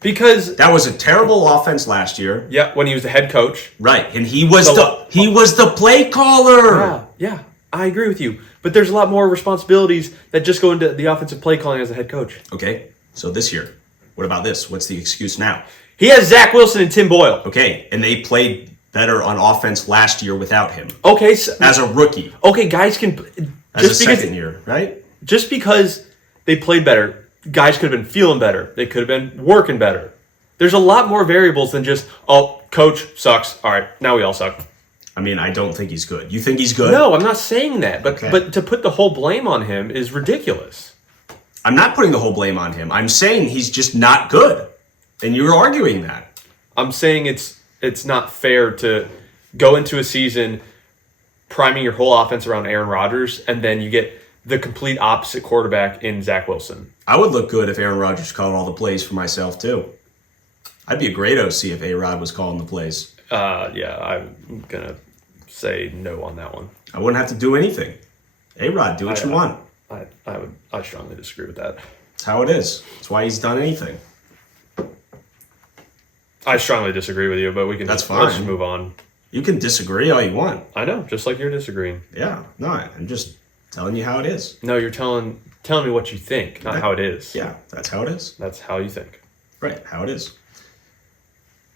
Because that was a terrible offense last year. Yeah, when he was the head coach. Right, and he was the play caller. Yeah, I agree with you. But there's a lot more responsibilities that just go into the offensive play calling as a head coach. Okay, so this year, what about this? What's the excuse now? He has Zach Wilson and Tim Boyle. Okay, and they played better on offense last year without him. Okay, so, as a rookie. Okay, guys can as a second year, right? Just because they played better. Guys could have been feeling better. They could have been working better. There's a lot more variables than just, oh, coach sucks. All right, now we all suck. I mean, I don't think he's good. You think he's good? No, I'm not saying that. But to put the whole blame on him is ridiculous. I'm not putting the whole blame on him. I'm saying he's just not good. And you're arguing that. I'm saying it's not fair to go into a season priming your whole offense around Aaron Rodgers and then you get the complete opposite quarterback in Zach Wilson. I would look good if Aaron Rodgers called all the plays for myself, too. I'd be a great OC if A-Rod was calling the plays. Yeah, I'm going to say no on that one. I wouldn't have to do anything. A-Rod, do what you want. I strongly disagree with that. That's how it is. That's why he's done anything. I strongly disagree with you, but we can That's fine. Let's just move on. You can disagree all you want. I know, just like you're disagreeing. Yeah, no, I'm just telling you how it is. No, you're telling me what you think, not how it is. Yeah, that's how it is. That's how you think. Right, how it is.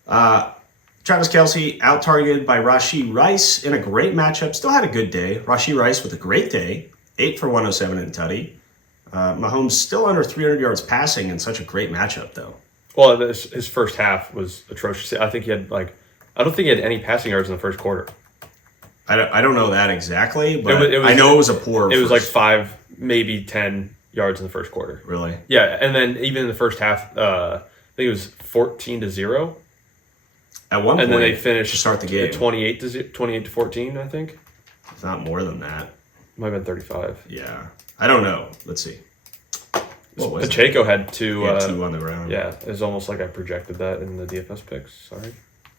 Travis Kelce out-targeted by Rashee Rice in a great matchup. Still had a good day. Rashee Rice with a great day. 8 for 107 and tutty. Mahomes still under 300 yards passing in such a great matchup, though. Well, his first half was atrocious. I think he had I don't think he had any passing yards in the first quarter. I don't know that exactly, but I know it was a poor. It was like 5, maybe 10 yards in the first quarter. Really? Yeah, and then even in the first half, I think it was 14-0. At one point, and then they finished to start the game 28 to 14. I think. It's not more than that. Might have been 35. Yeah, I don't know. Let's see. What was Pacheco it? had two. Two on the ground. Yeah, it was almost like I projected that in the DFS picks. Sorry.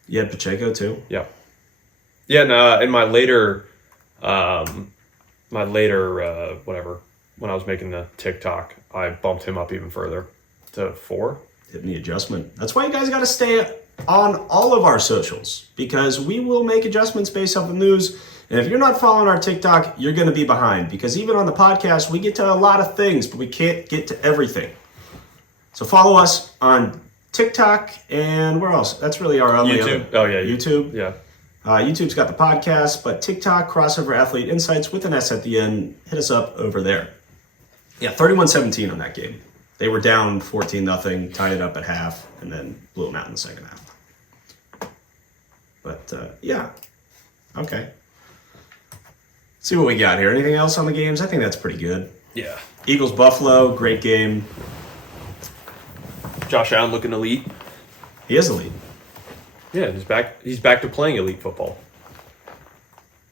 You had Pacheco too. Yeah. Yeah, and in my later, whatever, when I was making the TikTok, I bumped him up even further to 4. Hitting the adjustment. That's why you guys got to stay on all of our socials, because we will make adjustments based off the news. And if you're not following our TikTok, you're going to be behind, because even on the podcast, we get to a lot of things, but we can't get to everything. So follow us on TikTok and where else? That's really our only YouTube. Other. Oh, yeah. YouTube. Yeah. YouTube's got the podcast, but TikTok, Crossover Athlete Insights with an S at the end. Hit us up over there. Yeah, 31-17 on that game. They were down 14-0, tied it up at half, and then blew them out in the second half. But, yeah. Okay. Let's see what we got here. Anything else on the games? I think that's pretty good. Yeah. Eagles-Buffalo, great game. Josh Allen looking elite. He is elite. Yeah, he's back to playing elite football.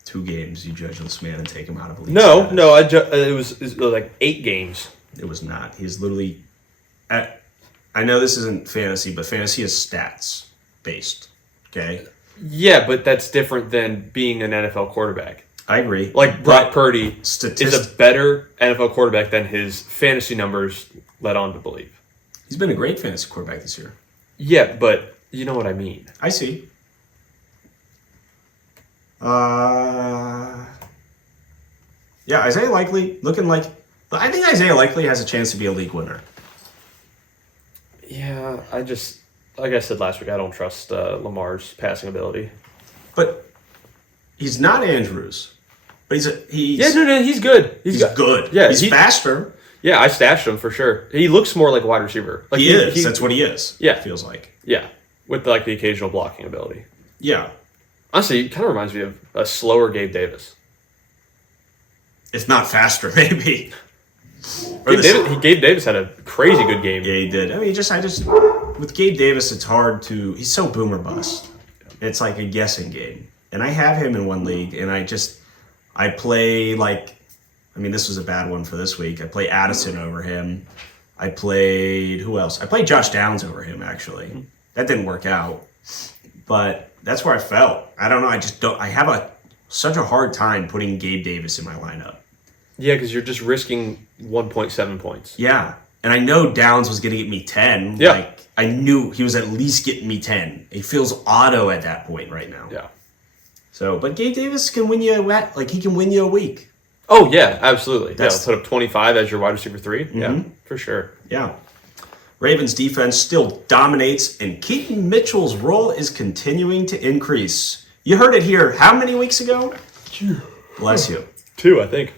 2 games, you judge this man and take him out of elite status. No, it was like 8 games. It was not. He's literally... I know this isn't fantasy, but fantasy is stats based. Okay? Yeah, but that's different than being an NFL quarterback. I agree. Like Brock Purdy is a better NFL quarterback than his fantasy numbers led on to believe. He's been a great fantasy quarterback this year. Yeah, but you know what I mean. I see. Yeah, Isaiah Likely looking like. I think Isaiah Likely has a chance to be a league winner. Yeah, like I said last week, I don't trust Lamar's passing ability. But he's not Andrews. But he's he's good. He's good. Yeah, he's faster. Yeah, I stashed him for sure. He looks more like a wide receiver. Like he is. That's what he is. Yeah, it feels like. Yeah, with like the occasional blocking ability. Yeah. Honestly, it kind of reminds me of a slower Gabe If not faster, maybe. Gabe Davis had a crazy good game. Yeah, he did. I mean, with Gabe Davis, it's hard to. He's so boom or bust. It's like a guessing game, and I have him in one league, and I play like. I mean, this was a bad one for this week. I play Addison over him. I played who else? I played Josh Downs over him. Actually, that didn't work out, but that's where I felt. I don't know. I just don't. I have such a hard time putting Gabe Davis in my lineup. Yeah, because you're just risking 1.7 points. Yeah, and I know Downs was going to get me 10. Yeah. Like, I knew he was at least getting me 10. It feels auto at that point right now. Yeah. So, but Gabe Davis can win you he can win you a week. Oh, yeah, absolutely. Put up 25 as your wide receiver 3. Mm-hmm. Yeah, for sure. Yeah. Ravens defense still dominates, and Keaton Mitchell's role is continuing to increase. You heard it here how many weeks ago? Bless you. 2, I think.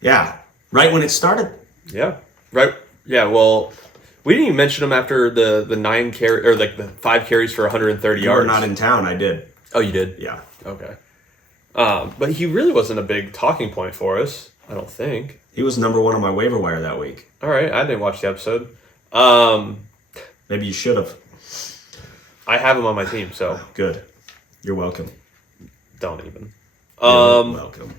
Yeah. Right when it started. Yeah. Right. Yeah, well, we didn't even mention him after the 9 carry or like the 5 carries for 130 yards. You were not in town. I did. Oh, you did? Yeah. Okay. But he really wasn't a big talking point for us, I don't think. He was number 1 on my waiver wire that week. All right, I didn't watch the episode. Maybe you should have. I have him on my team, so. Good. You're welcome. Don't even. You're welcome.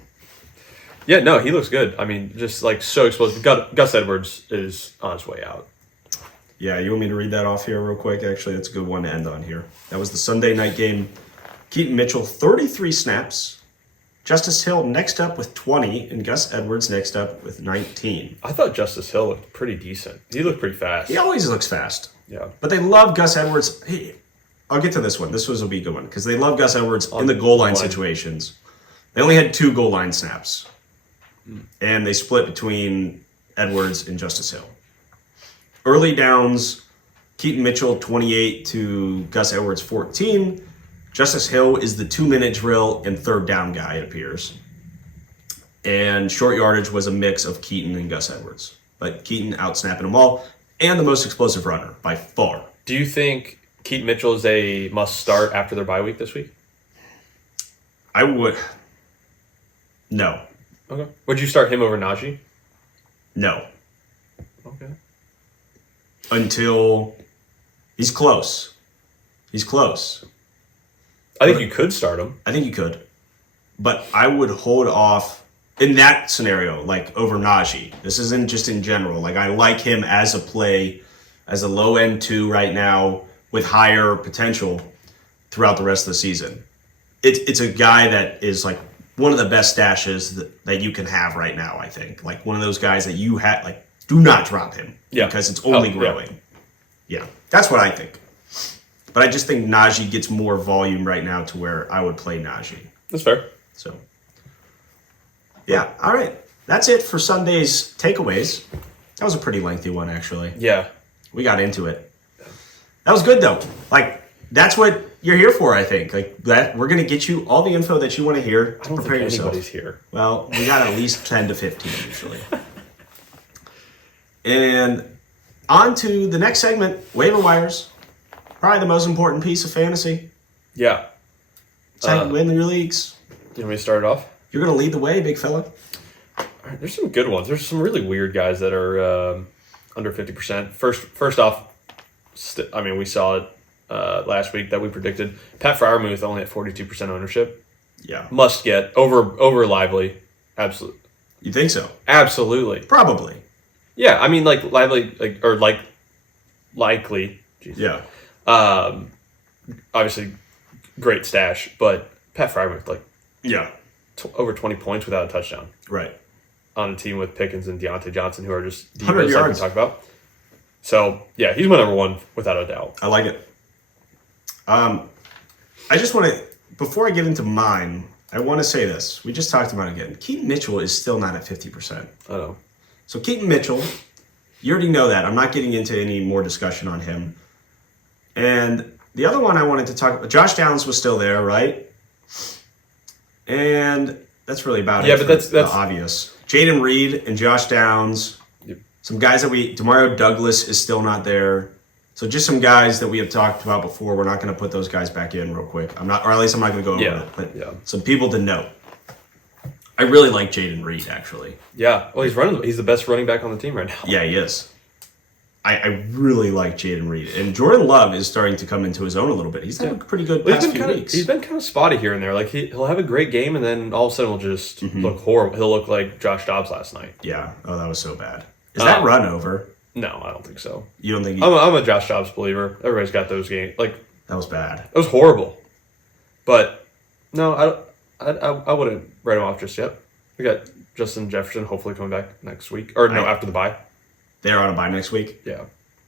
Yeah, no, he looks good. I mean, just like so explosive. Gus Edwards is on his way out. Yeah, you want me to read that off here real quick? Actually, that's a good one to end on here. That was the Sunday night game. Keaton Mitchell, 33 snaps. Justice Hill next up with 20, and Gus Edwards next up with 19. I thought Justice Hill looked pretty decent. He looked pretty fast. He always looks fast. Yeah. But they love Gus Edwards. I'll get to this one. This will be a good one, because they love Gus Edwards in the goal line situations. They only had 2 goal line snaps. And they split between Edwards and Justice Hill. Early downs, Keaton Mitchell 28 to Gus Edwards 14. Justice Hill is the 2-minute drill and third down guy, it appears. And short yardage was a mix of Keaton and Gus Edwards. But Keaton out-snapping them all, and the most explosive runner by far. Do you think Keaton Mitchell is a must-start after their bye week this week? I would. No. Okay. Would you start him over Najee? No. Okay. Until he's close. He's close. I think you could start him. I think you could. But I would hold off in that scenario, like over Najee. This isn't just in general. Like, I like him as a play, as a low-end 2 right now with higher potential throughout the rest of the season. It's a guy that is like one of the best stashes that you can have right now, I think. Like, one of those guys that you have, like, do not drop him. Yeah. Because it's only growing. Yeah. That's what I think. But I just think Najee gets more volume right now to where I would play Najee. That's fair. So, yeah. All right. That's it for Sunday's takeaways. That was a pretty lengthy one, actually. Yeah. We got into it. That was good, though. Like, that's what you're here for, I think. Like, that we're going to get you all the info that you want to hear to prepare yourself. Anybody's here. Well, we got at least 10 to 15 usually. And on to the next segment, waiver wires. Probably the most important piece of fantasy. Yeah. It's how you win your leagues. You want me to start it off? You're going to lead the way, big fella. All right, there's some good ones. There's some really weird guys that are under 50%. First off, we saw it last week that we predicted. Pat Freiermuth only at 42% ownership. Yeah. Must get over Lively. Absolutely. You think so? Absolutely. Probably. Yeah, I mean, like Lively, likely. Jesus. Yeah. Obviously, great stash, but Pat Freiermuth, over 20 points without a touchdown. Right. On a team with Pickens and Deontay Johnson, who are just 100 yards. like we talked about. So, yeah, he's my number 1 without a doubt. I like it. I just want to, before I get into mine, I want to say this. We just talked about it again. Keaton Mitchell is still not at 50%. I know. So Keaton Mitchell, you already know that. I'm not getting into any more discussion on him. And the other one I wanted to talk about, Josh Downs was still there, right? And that's really about it. Yeah, but that's the obvious. Jaden Reed and Josh Downs. Yep. Some guys that Demario Douglas is still not there. So just some guys that we have talked about before. We're not going to put those guys back in real quick. Or at least I'm not going to go over it. But some people to note. I really like Jaden Reed, actually. Yeah. Well, he's the best running back on the team right now. Yeah, he is. I really like Jaden Reed. And Jordan Love is starting to come into his own a little bit. He's had a pretty good past few weeks. He's been kind of spotty here and there. Like, he'll have a great game, and then all of a sudden he'll just look horrible. He'll look like Josh Dobbs last night. Yeah. Oh, that was so bad. Is that run over? No, I don't think so. You don't think I'm a Josh Dobbs believer. Everybody's got those games. Like, that was bad. It was horrible. But, no, I wouldn't write him off just yet. We got Justin Jefferson hopefully coming back next week. Or, after the bye. They're on a bye next week? Yeah.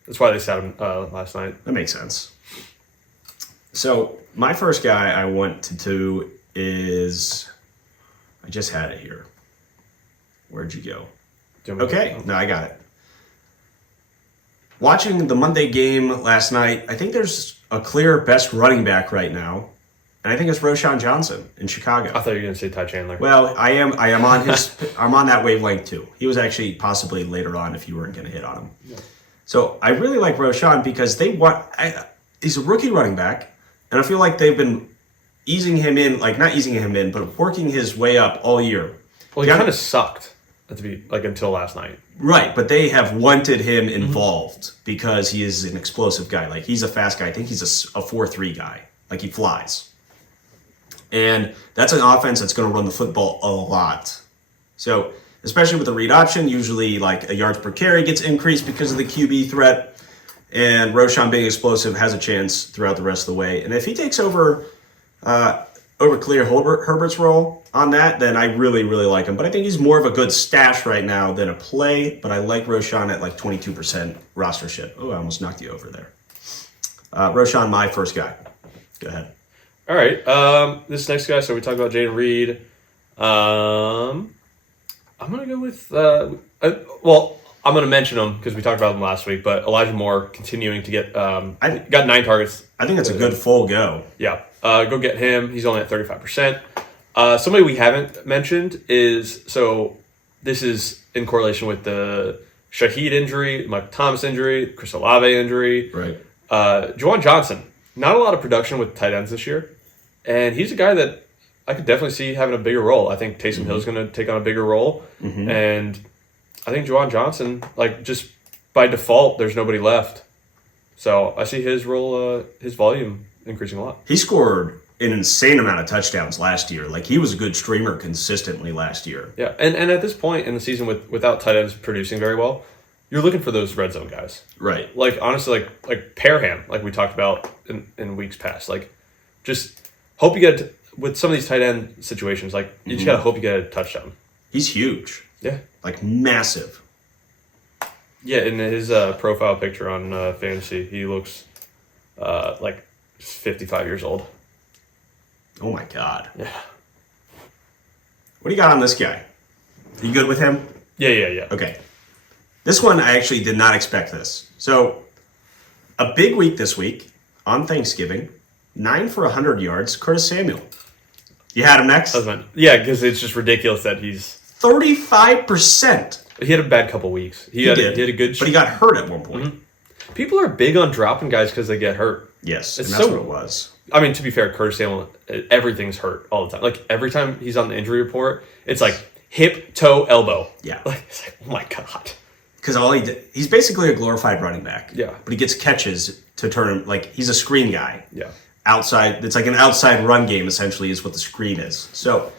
That's why they sat him last night. That makes sense. So, my first guy I want to do is... I just had it here. Where'd you go? Okay, no, I got it. Watching the Monday game last night, I think there's a clear best running back right now, and I think it's Roschon Johnson in Chicago. I thought you were going to say Ty Chandler. Well, I am on his. I'm on that wavelength too. He was actually possibly later on if you weren't going to hit on him. Yeah. So I really like Roschon because he's a rookie running back, and I feel like they've been easing him in, like not easing him in, but working his way up all year. Well, he kind of sucked until last night. Right, but they have wanted him involved because he is an explosive guy. Like, he's a fast guy. I think he's a 4.3 guy. Like, he flies. And that's an offense that's going to run the football a lot. So, especially with the read option, usually, like, a yards per carry gets increased because of the QB threat. And Roschon being explosive has a chance throughout the rest of the way. And if he takes over Khalil Herbert's role on that, then I really, really like him. But I think he's more of a good stash right now than a play. But I like Roschon at like 22% rostership. Oh, I almost knocked you over there. Roschon, my first guy. Go ahead. All right. This next guy, so we talked about Jaden Reed. I'm going to go with... I'm going to mention him because we talked about him last week, but Elijah Moore continuing to get... got 9 targets. I think that's a good full go. Yeah. Go get him. He's only at 35%. Somebody we haven't mentioned is... So this is in correlation with the Shaheed injury, Mike Thomas injury, Chris Olave injury. Right. Juwan Johnson. Not a lot of production with tight ends this year. And he's a guy that I could definitely see having a bigger role. I think Taysom Hill's going to take on a bigger role. Mm-hmm. And I think Juwan Johnson, like, just by default, there's nobody left. So I see his role, his volume increasing a lot. He scored an insane amount of touchdowns last year. Like, he was a good streamer consistently last year. Yeah, and at this point in the season without tight ends producing very well, you're looking for those red zone guys. Right. Like, honestly, like Parham, like we talked about in weeks past. Like, just hope you get, with some of these tight end situations, like, you just got to hope you get a touchdown. He's huge. Yeah. Like, massive. Yeah, in his profile picture on Fantasy, he looks like 55 years old. Oh, my God. Yeah. What do you got on this guy? Are you good with him? Yeah. Okay. This one, I actually did not expect this. So, a big week this week on Thanksgiving. 9 for 100 yards, Curtis Samuel. You had him next? Yeah, because it's just ridiculous that he's... 35%. He had a bad couple weeks. He had a good... But he got hurt at one point. Mm-hmm. People are big on dropping guys because they get hurt. Yes, and that's what it was. I mean, to be fair, Curtis Samuel, everything's hurt all the time. Like, every time he's on the injury report, it's like hip, toe, elbow. Yeah. Like, it's like, oh my God. Because he's basically a glorified running back. Yeah. But he gets catches to turn him, like, he's a screen guy. Yeah. Outside, it's like an outside run game, essentially, is what the screen is. So,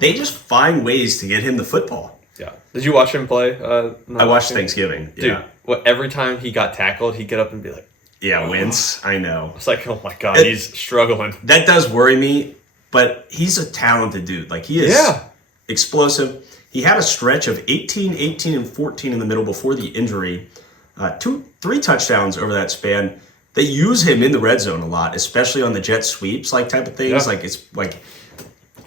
they just find ways to get him the football. Yeah. Did you watch him play? I watched Thanksgiving. Dude, every time he got tackled, he'd get up and be like, yeah, wince. I know. It's like, oh my God, he's struggling. That does worry me, but he's a talented dude. Like, he is explosive. He had a stretch of 18, and 14 in the middle before the injury. 3 touchdowns over that span. They use him in the red zone a lot, especially on the jet sweeps, like, type of things. Yeah. Like, it's like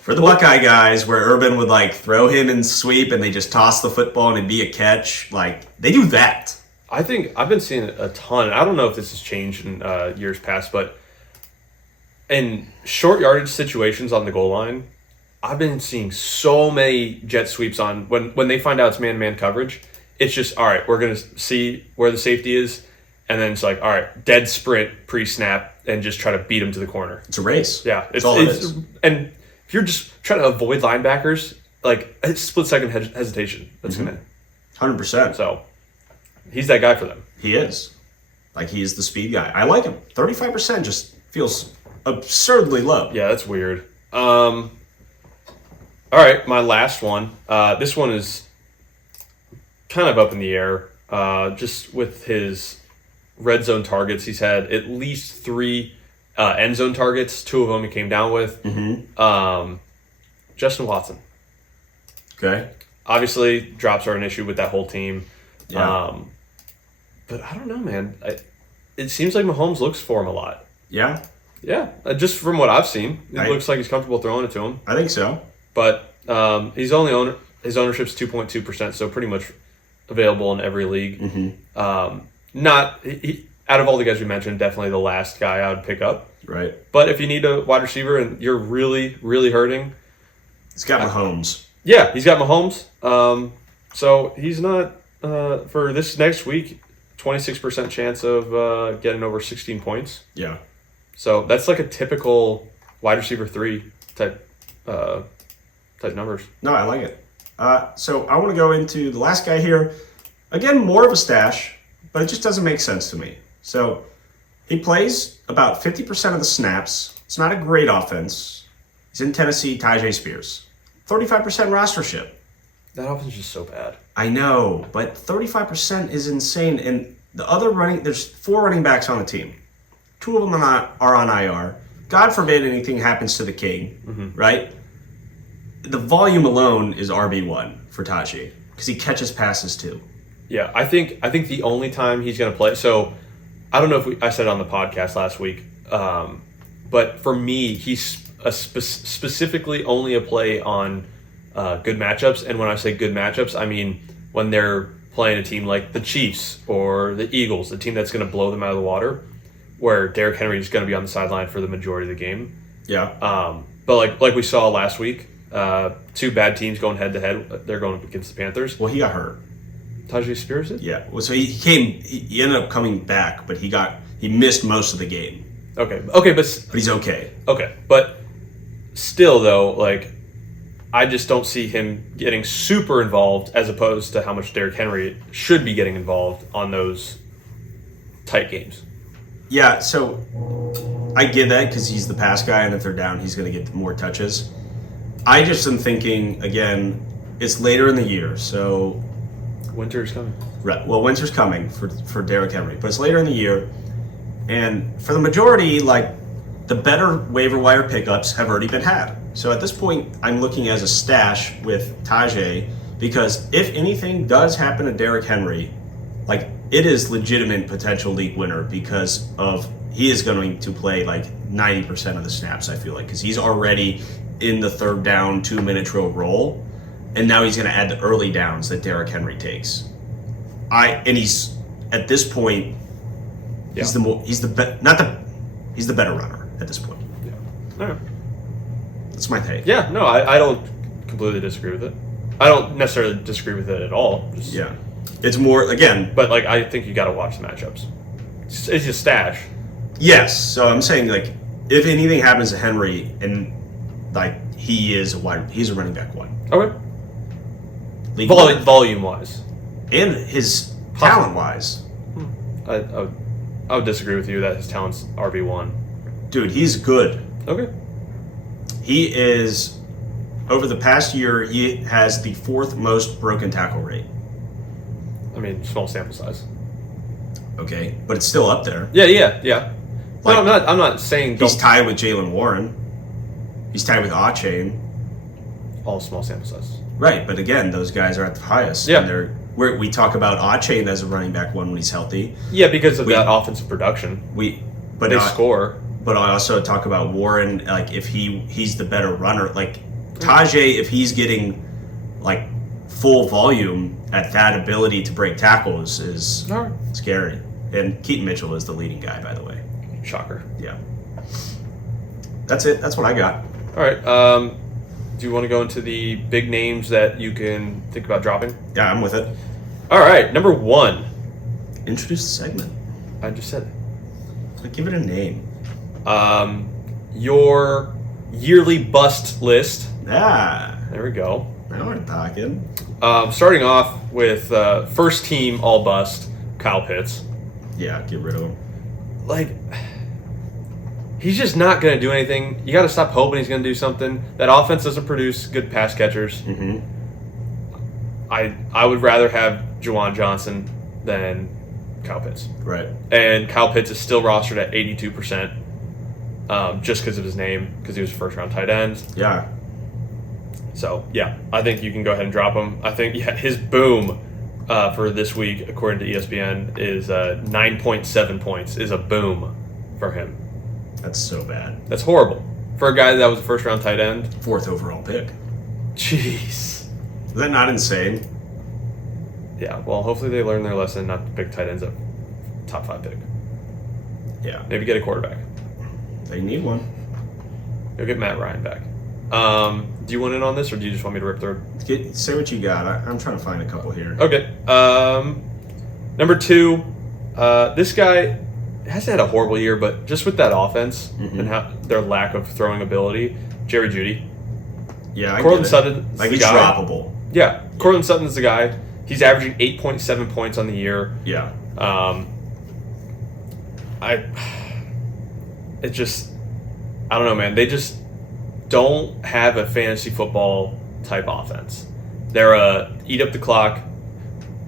For the Buckeye guys, where Urban would like throw him in sweep and they just toss the football and it'd be a catch, like they do that. I think I've been seeing a ton. I don't know if this has changed in years past, but in short yardage situations on the goal line, I've been seeing so many jet sweeps on when they find out it's man-to-man coverage. It's just, all right, we're going to see where the safety is, and then it's like, all right, dead sprint pre-snap and just try to beat him to the corner. It's a race. Yeah. It's all it is. And if you're just trying to avoid linebackers, like it's split-second hesitation. That's going to 100%. So he's that guy for them. He is. Like, he is the speed guy. I like him. 35% just feels absurdly low. Yeah, that's weird. All right, my last one. This one is kind of up in the air. Just with his red zone targets, he's had at least 3 end zone targets. 2 of them he came down with. Justin Watson. Okay. Obviously, drops are an issue with that whole team. Yeah. But I don't know, man. It seems like Mahomes looks for him a lot. Yeah? Yeah, just from what I've seen, it looks like he's comfortable throwing it to him. I think so. But his ownership's 2.2%, so pretty much available in every league. Not out of all the guys we mentioned, definitely the last guy I would pick up. Right. But if you need a wide receiver and you're really, really hurting, he's got Mahomes. Yeah, he's got Mahomes. So he's not for this next week. 26% chance of getting over 16 points. Yeah. So that's like a typical wide receiver 3 type numbers. No, I like it. So I want to go into the last guy here. Again, more of a stash, but it just doesn't make sense to me. So he plays about 50% of the snaps. It's not a great offense. He's in Tennessee, Tyjae Spears. 35% rostership. That offense is just so bad. I know, but 35% is insane. And the other there's 4 running backs on the team. 2 of them are on IR. God forbid anything happens to the king, right? The volume alone is RB1 for Tajay because he catches passes too. Yeah, I think the only time he's going to play. So I don't know if I said it on the podcast last week, but for me, he's specifically only a play on good matchups. And when I say good matchups, I mean when they're playing a team like the Chiefs or the Eagles, the team that's going to blow them out of the water, where Derrick Henry is going to be on the sideline for the majority of the game. Yeah. But like we saw last week, 2 bad teams going head to head. They're going up against the Panthers. Well, he got hurt. Tajay Spears did? Yeah. Well, so he ended up coming back, but he missed most of the game. Okay, but he's okay. Okay, but still though, like I just don't see him getting super involved as opposed to how much Derrick Henry should be getting involved on those tight games. Yeah, so I get that because he's the pass guy, and if they're down, he's going to get more touches. I just am thinking, again, it's later in the year, so... Winter's coming. Right. Well, winter's coming for Derrick Henry, but it's later in the year, and for the majority, like, the better waiver wire pickups have already been had. So at this point, I'm looking as a stash with Tajay, because if anything does happen to Derrick Henry, like, it is legitimate potential league winner because he is going to play like 90% of the snaps, I feel like, because he's already in the 3rd down, 2-minute drill role, and now he's going to add the early downs that Derrick Henry takes. He's at this point, he's the better runner at this point. Yeah. All right. That's my take. Yeah. No, I don't completely disagree with it. I don't necessarily disagree with it at all. Yeah. It's more, again... But, like, I think you got to watch the matchups. It's a stash. Yes. So I'm saying, like, if anything happens to Henry, and, like, he's a running back 1. Okay. Volume-wise. And his talent-wise. I would disagree with you that his talent's RB1. Dude, he's good. Okay. He is... Over the past year, he has the 4th most broken tackle rate. I mean, small sample size. Okay, but it's still up there. Yeah. Like, no, I'm not saying he's tied with Jalen Warren. He's tied with Achane. All small sample sizes. Right, but again, those guys are at the highest. Yeah. And we talk about Achane as a running back 1 when he's healthy. Yeah, because of that offensive production. But they score. But I also talk about Warren, like if he's the better runner, like Tajay, if he's getting like full volume at that ability to break tackles, is scary. And Keaton Mitchell is the leading guy, by the way. Shocker. Yeah. That's it. That's what I got. All right. Do you want to go into the big names that you can think about dropping? Yeah, I'm with it. All right. Number 1. Introduce the segment. I just said it. Give it a name. Your yearly bust list. Ah. There we go. Now we're talking. Starting off with first team all bust, Kyle Pitts. Yeah, get rid of him. Like, he's just not going to do anything. You got to stop hoping he's going to do something. That offense doesn't produce good pass catchers. Mm-hmm. I would rather have Juwan Johnson than Kyle Pitts. Right. And Kyle Pitts is still rostered at 82%. Just because of his name, because he was a first-round tight end. Yeah. So, yeah, I think you can go ahead and drop him. I think his boom for this week, according to ESPN, is 9.7 points is a boom for him. That's so bad. That's horrible. For a guy that was a first-round tight end. 4th overall pick. Jeez. Is that not insane? Yeah, well, hopefully they learn their lesson not to pick tight ends at top 5 pick. Yeah. Maybe get a quarterback. They need one. You'll get Matt Ryan back. Do you want in on this, or do you just want me to rip through? Say what you got. I'm trying to find a couple here. Okay. Number 2, this guy hasn't had a horrible year, but just with that offense and their lack of throwing ability, Jerry Jeudy. Yeah, Cortland Sutton, like he's droppable. Yeah, Cortland Sutton's the guy. He's averaging 8.7 points on the year. Yeah. I don't know, man. They just don't have a fantasy football type offense. They're eat up the clock,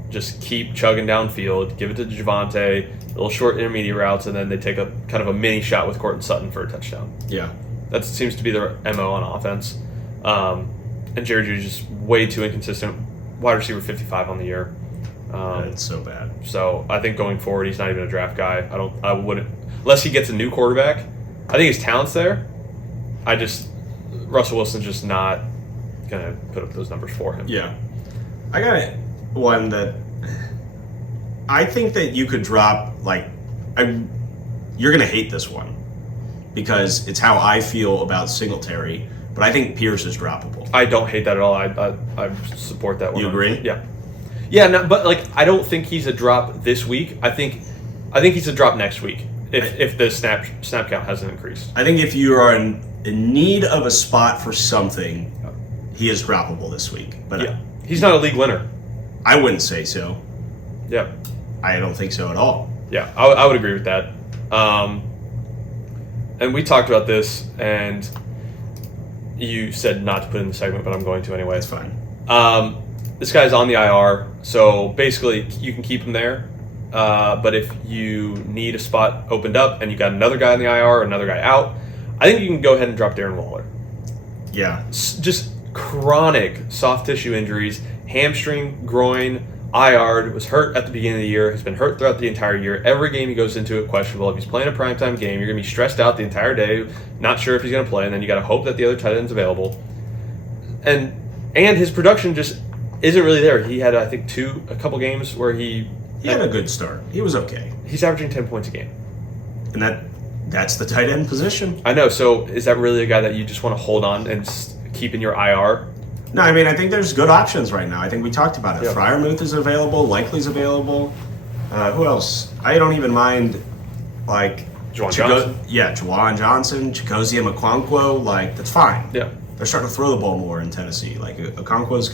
just keep chugging downfield, give it to Javonte, little short intermediate routes, and then they take a kind of a mini shot with Cortland Sutton for a touchdown. Yeah. That seems to be their MO on offense. And Jerry Jeudy's just way too inconsistent. Wide receiver 55 on the year. It's so bad. So I think going forward, he's not even a draft guy. I wouldn't, unless he gets a new quarterback. I think his talent's there. Russell Wilson's just not gonna put up those numbers for him. Yeah, I got one that I think that you could drop. You're gonna hate this one because it's how I feel about Singletary. But I think Pierce is droppable. I don't hate that at all. I support that one. You agree? Yeah. Yeah, no, but I don't think he's a drop this week. I think he's a drop next week if the snap count hasn't increased. I think if you are in need of a spot for something, he is droppable this week. But yeah, he's not a league winner. I wouldn't say so. Yeah. I don't think so at all. Yeah, I would agree with that. And we talked about this, and you said not to put in the segment, but I'm going to anyway. It's fine. This guy's on the IR, so basically you can keep him there. But if you need a spot opened up and you got another guy on the IR or another guy out, I think you can go ahead and drop Darren Waller. Yeah. Just chronic soft tissue injuries, hamstring, groin, IR, was hurt at the beginning of the year, has been hurt throughout the entire year. Every game he goes into it questionable. If he's playing a primetime game, you're going to be stressed out the entire day, not sure if he's going to play, and then you got to hope that the other tight end's available. And his production just isn't really there. He had, I think, a couple games where he had a good start. He was okay. He's averaging 10 points a game. And that's the tight end position. I know. So is that really a guy that you just want to hold on and keep in your IR? No, I mean, I think there's good options right now. I think we talked about it. Yeah. Freiermuth is available. Likely's available. Who else? I don't even mind, Juwan Johnson. Yeah, Juwan Johnson, Chigozie Okonkwo. That's fine. Yeah. They're starting to throw the ball more in Tennessee. Okonkwo's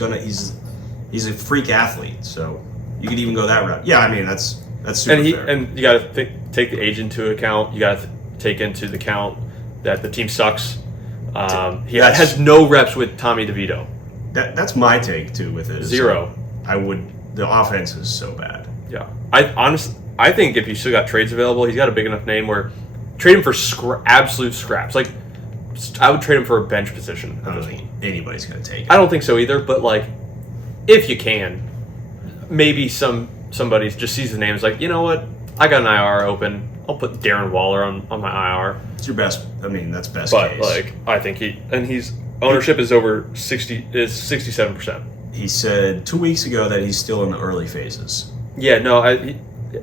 he's a freak athlete, so you could even go that route. Yeah, I mean, that's super fair. And you got to take the age into account. You got to take into the account that the team sucks. He has no reps with Tommy DeVito. That's my take too with it. Zero. The offense is so bad. Yeah. I think if you still got trades available, he's got a big enough name where trade him for absolute scraps. I would trade him for a bench position. I don't think anybody's going to take it. I don't think so either, but if you can, maybe somebody just sees the name is you know what? I got an IR open. I'll put Darren Waller on my IR. It's your best. I mean, that's best but case. I think he's ownership is over 67%. He said 2 weeks ago that he's still in the early phases. Yeah, no, and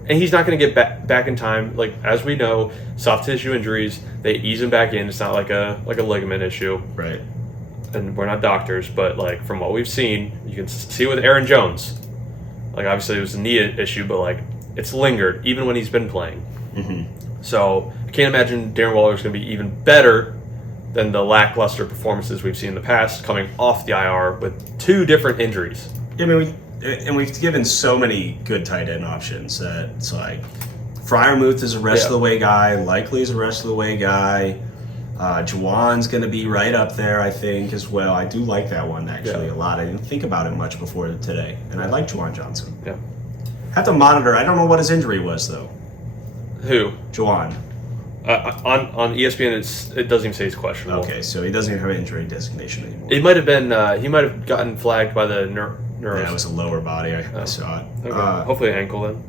he's not going to get back in time. Like, as we know, soft tissue injuries, they ease him back in. It's not like a ligament issue. Right. And we're not doctors, but like from what we've seen, you can see with Aaron Jones. Like, obviously it was a knee issue, but like it's lingered even when he's been playing. Mm-hmm. So I can't imagine Darren Waller is going to be even better than the lackluster performances we've seen in the past, coming off the IR with 2 different injuries. I mean, we've given so many good tight end options that it's like Freiermuth is a rest of the way guy, Likely is a rest of the way guy. Juwan's going to be right up there, I think, as well. I do like that one actually a lot. I didn't think about it much before today, and I like Juwan Johnson. Yeah. Have to monitor. I don't know what his injury was though. Who? Juwan. On ESPN, it doesn't even say he's questionable. Okay, so he doesn't even have an injury designation anymore. It might have been. He might have gotten flagged by the neuros. Yeah, it was a lower body. I saw it. Okay. Hopefully, an ankle then.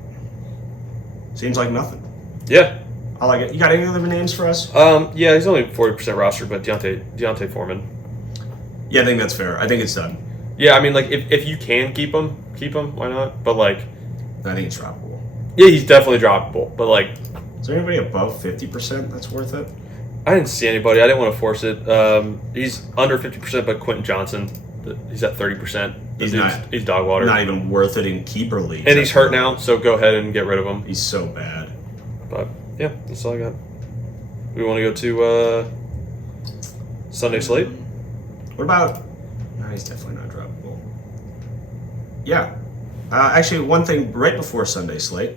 Seems like nothing. Yeah. I like it. You got any other names for us? Yeah, he's only 40% roster, but Deontay Foreman. Yeah, I think that's fair. I think it's done. Yeah, I mean, like if you can keep him. Why not? But like, I think it's droppable. Yeah, he's definitely droppable. But like, is there anybody above 50% that's worth it? I didn't see anybody. I didn't want to force it. He's under 50%, but Quentin Johnson, he's at 30%. He's dog water. Not even worth it in keeper leagues. And he's hurt now, so go ahead and get rid of him. He's so bad. But yeah, that's all I got. We want to go to Sunday slate. What about? No, he's definitely not droppable. Yeah, actually, one thing right before Sunday slate.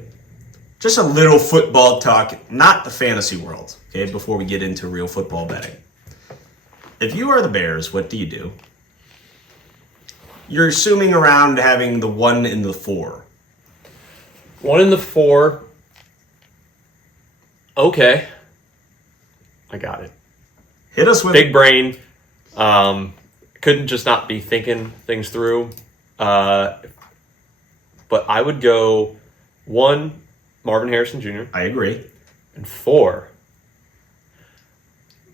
Just a little football talk, not the fantasy world, okay, before we get into real football betting. If you are the Bears, what do you do? You're assuming around having the 1 in the 4. 1 in the 4. Okay. I got it. Hit us with big brain. Couldn't just not be thinking things through. But I would go 1, Marvin Harrison Jr. I agree. And 4,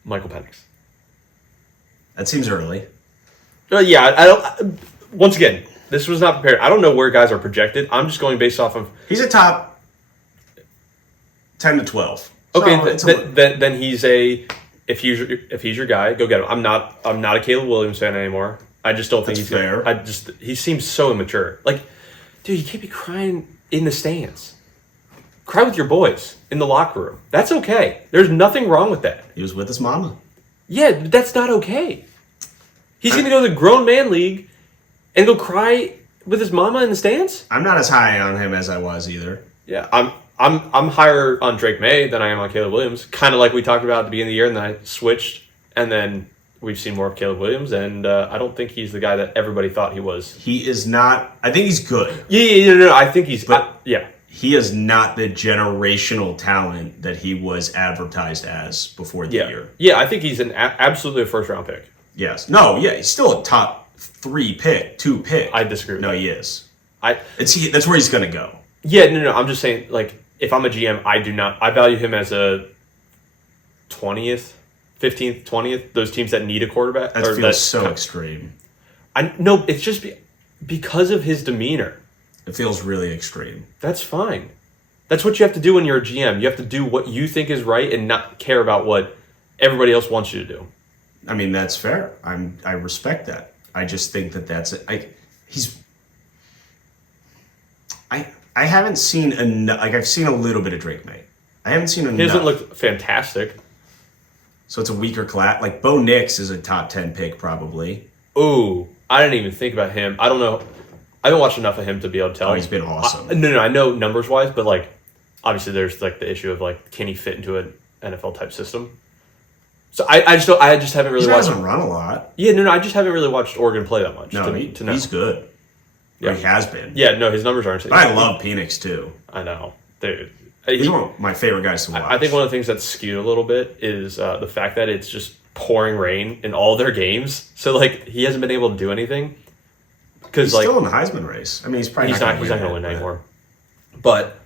Michael Penix. That seems early. Yeah, I don't. Once again, this was not prepared. I don't know where guys are projected. I'm just going based off of. He's a top 10 to 12. Okay, then he's a. If he's your guy, go get him. I'm not a Caleb Williams fan anymore. I just don't think he's fair. He seems so immature. Like, dude, you can't be crying in the stands. Cry with your boys in the locker room. That's okay. There's nothing wrong with that. He was with his mama. Yeah, but that's not okay. He's going to go to the grown man league and go cry with his mama in the stands? I'm not as high on him as I was either. Yeah, I'm higher on Drake May than I am on Caleb Williams. Kind of like we talked about at the beginning of the year, and then I switched, and then we've seen more of Caleb Williams, and I don't think he's the guy that everybody thought he was. He is not. I think he's good. Yeah, no, I think he's. Yeah. He is not the generational talent that he was advertised as before the year. Yeah, I think he's absolutely a first-round pick. Yes. No, yeah, he's still a top 2 pick. I disagree with that. No, he is. That's where he's going to go. Yeah, no, I'm just saying, like, if I'm a GM, I value him as a 20th, 15th, 20th, those teams that need a quarterback. That feels so extreme. No, it's just because of his demeanor. It feels really extreme. That's fine. That's what you have to do when you're a GM. You have to do what you think is right and not care about what everybody else wants you to do. I mean, that's fair. I respect that. I just think that's it. I haven't seen enough. Like, I've seen a little bit of Drake May. I haven't seen enough. He doesn't look fantastic. So it's a weaker class. Like, Bo Nix is a top 10 pick probably. Ooh, I didn't even think about him. I don't know. I haven't watched enough of him to be able to tell. Oh, he's been awesome. No, I know numbers wise, but like, obviously there's like the issue of like, can he fit into an NFL type system? So I just haven't really watched. He doesn't run a lot. Yeah, no, I just haven't really watched Oregon play that much. No, to know. He's good. Yeah, he has been. Yeah, no, his numbers aren't. But I love Penix too. I know, dude. He's one of my favorite guys to watch. I think one of the things that's skewed a little bit is the fact that it's just pouring rain in all their games. So like, he hasn't been able to do anything. He's still in the Heisman race. I mean, he's probably not going to win anymore. But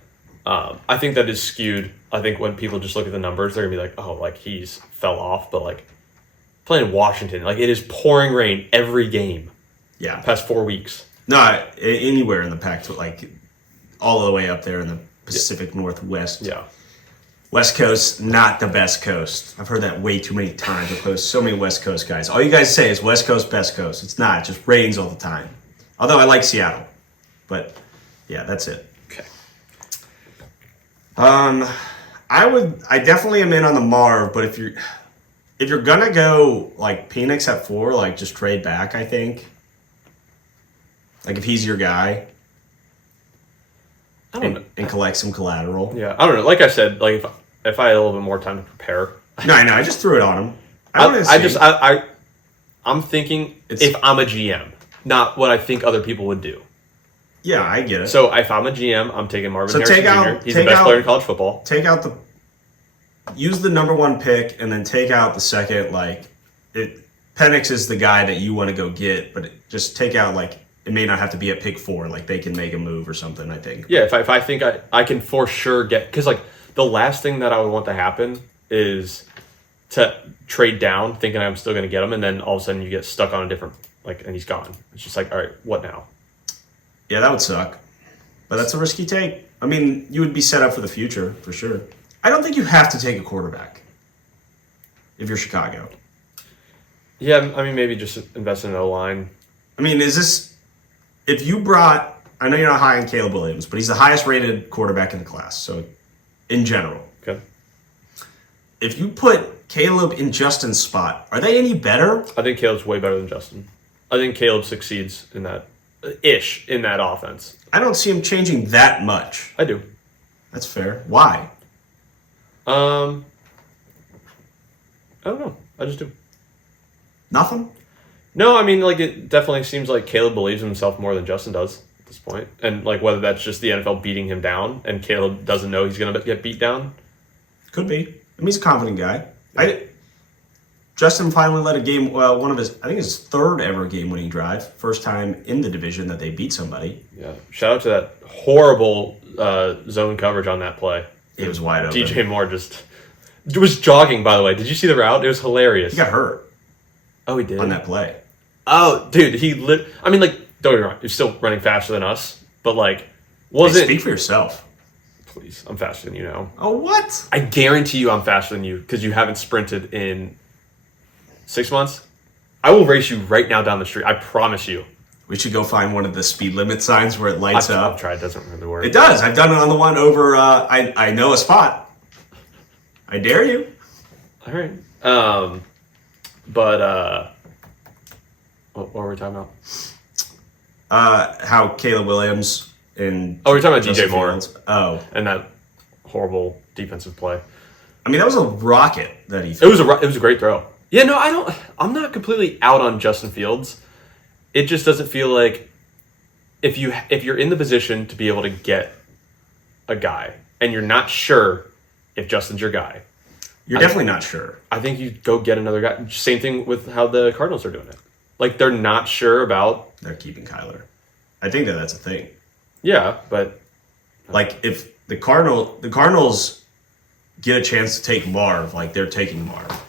I think that is skewed. I think when people just look at the numbers, they're going to be like, oh, like he's fell off. But like, playing in Washington. Like, it is pouring rain every game. Yeah. Past 4 weeks. No, anywhere in the Pac, like all the way up there in the Pacific Northwest. Yeah. West Coast, not the best coast. I've heard that way too many times. I've heard so many West Coast guys. All you guys say is West Coast, best coast. It's not. It just rains all the time. Although I like Seattle. But, yeah, that's it. Okay. I definitely am in on the Marv, but if you're gonna go like Penix at 4, like just trade back, I think. Like if he's your guy. And collect some collateral. Yeah, I don't know. Like I said, like if I had a little bit more time to prepare. No, I know. I just threw it on him. I'm thinking if I'm a GM, not what I think other people would do. Yeah, I get it. So if I'm a GM, I'm taking Marvin Harrison Jr. He's the best player in college football. Use the number 1 pick and then take out the second. Like Penix is the guy that you want to go get, but just take out like. It may not have to be at pick 4. Like, they can make a move or something, I think. Yeah, if I think I can for sure get... Because, like, the last thing that I would want to happen is to trade down thinking I'm still going to get him, and then all of a sudden you get stuck on a different... Like, and he's gone. It's just like, all right, what now? Yeah, that would suck. But that's a risky take. I mean, you would be set up for the future, for sure. I don't think you have to take a quarterback if you're Chicago. Yeah, I mean, maybe just invest in an O-line. I mean, is this... If you brought, I know you're not high on Caleb Williams, but he's the highest rated quarterback in the class. So, in general. Okay. If you put Caleb in Justin's spot, are they any better? I think Caleb's way better than Justin. I think Caleb succeeds in that offense. I don't see him changing that much. I do. That's fair. Why? I don't know. I just do. Nothing? No, I mean, like, it definitely seems like Caleb believes in himself more than Justin does at this point. And, like, whether that's just the NFL beating him down and Caleb doesn't know he's going to get beat down. Could be. I mean, he's a confident guy. Yeah. Justin finally led a game, one of his, I think his 3rd ever game-winning drive. First time in the division that they beat somebody. Yeah. Shout out to that horrible zone coverage on that play. It was wide open. DJ Moore was jogging, by the way. Did you see the route? It was hilarious. He got hurt. Oh, he did? On that play. Oh, dude, I mean, like, don't get me wrong, he's still running faster than us, but, like, wasn't... Speak for yourself. Please, I'm faster than you now. Oh, what? I guarantee you I'm faster than you, because you haven't sprinted in 6 months. I will race you right now down the street, I promise you. We should go find one of the speed limit signs where it lights up. I've tried, it doesn't really work. It does, I've done it on the one over, I know a spot. I dare you. All right. What were we talking about? How Caleb Williams and... Oh, we're talking about DJ Moore. Oh. And that horrible defensive play. I mean, that was a rocket that he threw. It was a great throw. Yeah, no, I'm not completely out on Justin Fields. It just doesn't feel like if you're in the position to be able to get a guy and you're not sure if Justin's your guy. You're definitely not sure. I think you go get another guy. Same thing with how the Cardinals are doing it. Like, they're not sure about... They're keeping Kyler. I think that's a thing. Yeah, but... Like, if the Cardinals get a chance to take Marv, like, they're taking Marv.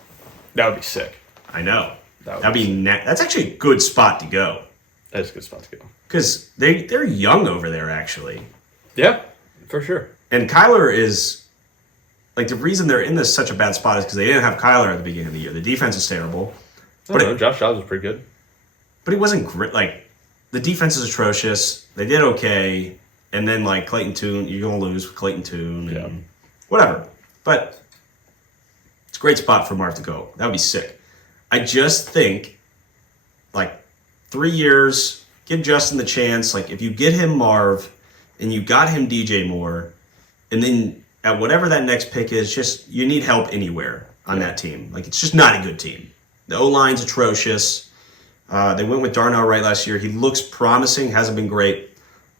That would be sick. I know. That's actually a good spot to go. That is a good spot to go. Because they're young over there, actually. Yeah, for sure. And Kyler is... Like, the reason they're in such a bad spot is because they didn't have Kyler at the beginning of the year. The defense is terrible. Josh Dobbs was pretty good. But he wasn't great. Like, the defense is atrocious. They did okay. And then, like, Clayton Tune, you're going to lose with Clayton Tune. Yeah. Whatever. But it's a great spot for Marv to go. That would be sick. I just think, like, 3 years, give Justin the chance. Like, if you get him Marv and you got him DJ Moore, and then at whatever that next pick is, just you need help anywhere on that team. Like, it's just not a good team. The O-line's atrocious. They went with Darnell Wright last year. He looks promising, hasn't been great.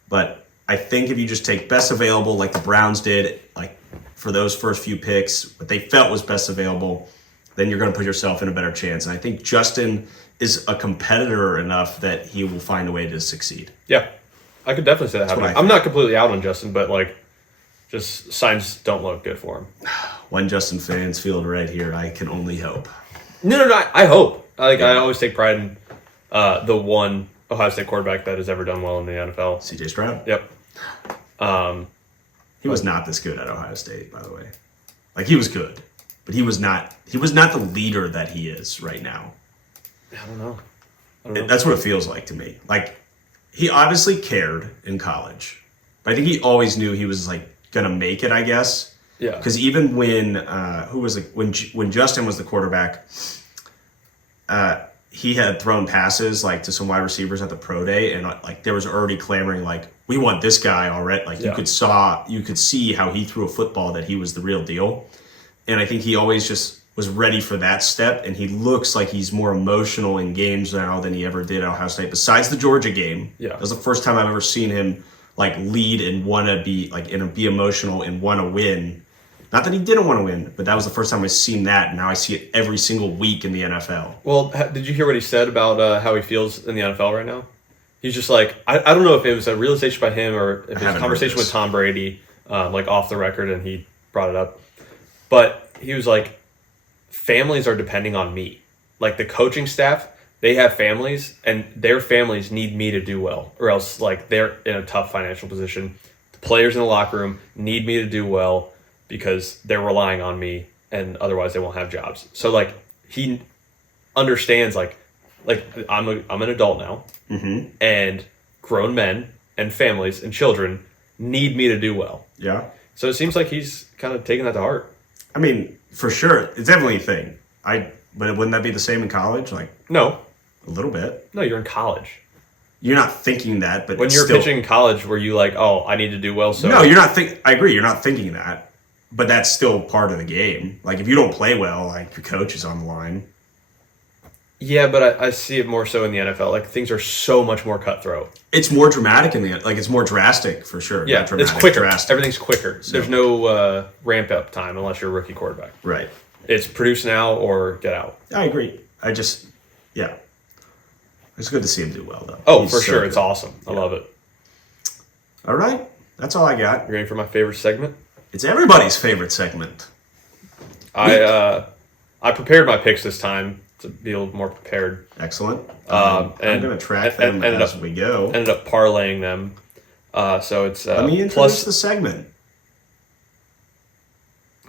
But I think if you just take best available like the Browns did, like for those first few picks, what they felt was best available, then you're going to put yourself in a better chance. And I think Justin is a competitor enough that he will find a way to succeed. Yeah, I could definitely say that happening. I'm not completely out on Justin, but like, just signs don't look good for him. When Justin fans feel right here, I can only hope. No. I hope. I always take pride in the one Ohio State quarterback that has ever done well in the NFL. C.J. Stroud. Yep. He was not this good at Ohio State, by the way. Like, he was good, but he was not the leader that he is right now. I don't know. That's what it feels like to me. Like, he obviously cared in college, but I think he always knew he was like gonna make it, I guess. Yeah. Because even when when Justin was the quarterback, he had thrown passes like to some wide receivers at the pro day, and like there was already clamoring like, we want this guy already. Like, you could see how he threw a football, that he was the real deal. And I think he always just was ready for that step, and he looks like he's more emotional in games now than he ever did at Ohio State. Besides the Georgia game, that was the first time I've ever seen him like lead and want to be like be emotional and want to win. Not that he didn't want to win, but that was the first time I've seen that. And now I see it every single week in the NFL. Well, did you hear what he said about how he feels in the NFL right now? He's just like, I don't know if it was a realization by him or if it was a conversation with Tom Brady, like off the record, and he brought it up. But he was like, families are depending on me. Like, the coaching staff, they have families, and their families need me to do well, or else like they're in a tough financial position. The players in the locker room need me to do well because they're relying on me, and otherwise they won't have jobs. So like, he understands like I'm an adult now, and grown men and families and children need me to do well. Yeah. So it seems like he's kind of taking that to heart. I mean, for sure, it's definitely a thing. But wouldn't that be the same in college? Like, no, a little bit. No, you're in college. You're not thinking that, but when you're pitching in college, were you like, oh, I need to do well? So no, you're not. I agree. You're not thinking that, but that's still part of the game. Like, if you don't play well, like, your coach is on the line. Yeah, but I see it more so in the NFL. Like, things are so much more cutthroat. It's more dramatic it's more drastic for sure. Yeah, dramatic, it's quicker. Drastic. Everything's quicker. So there's no ramp up time unless you're a rookie quarterback. Right. It's produce now or get out. I agree. Yeah. It's good to see him do well, though. Oh, for sure. Good. It's awesome. I love it. All right. That's all I got. You ready for my favorite segment? It's everybody's favorite segment. I prepared my picks this time to be a little more prepared. Excellent. I'm going to track them as we go. Ended up parlaying them. So it's let me introduce the segment.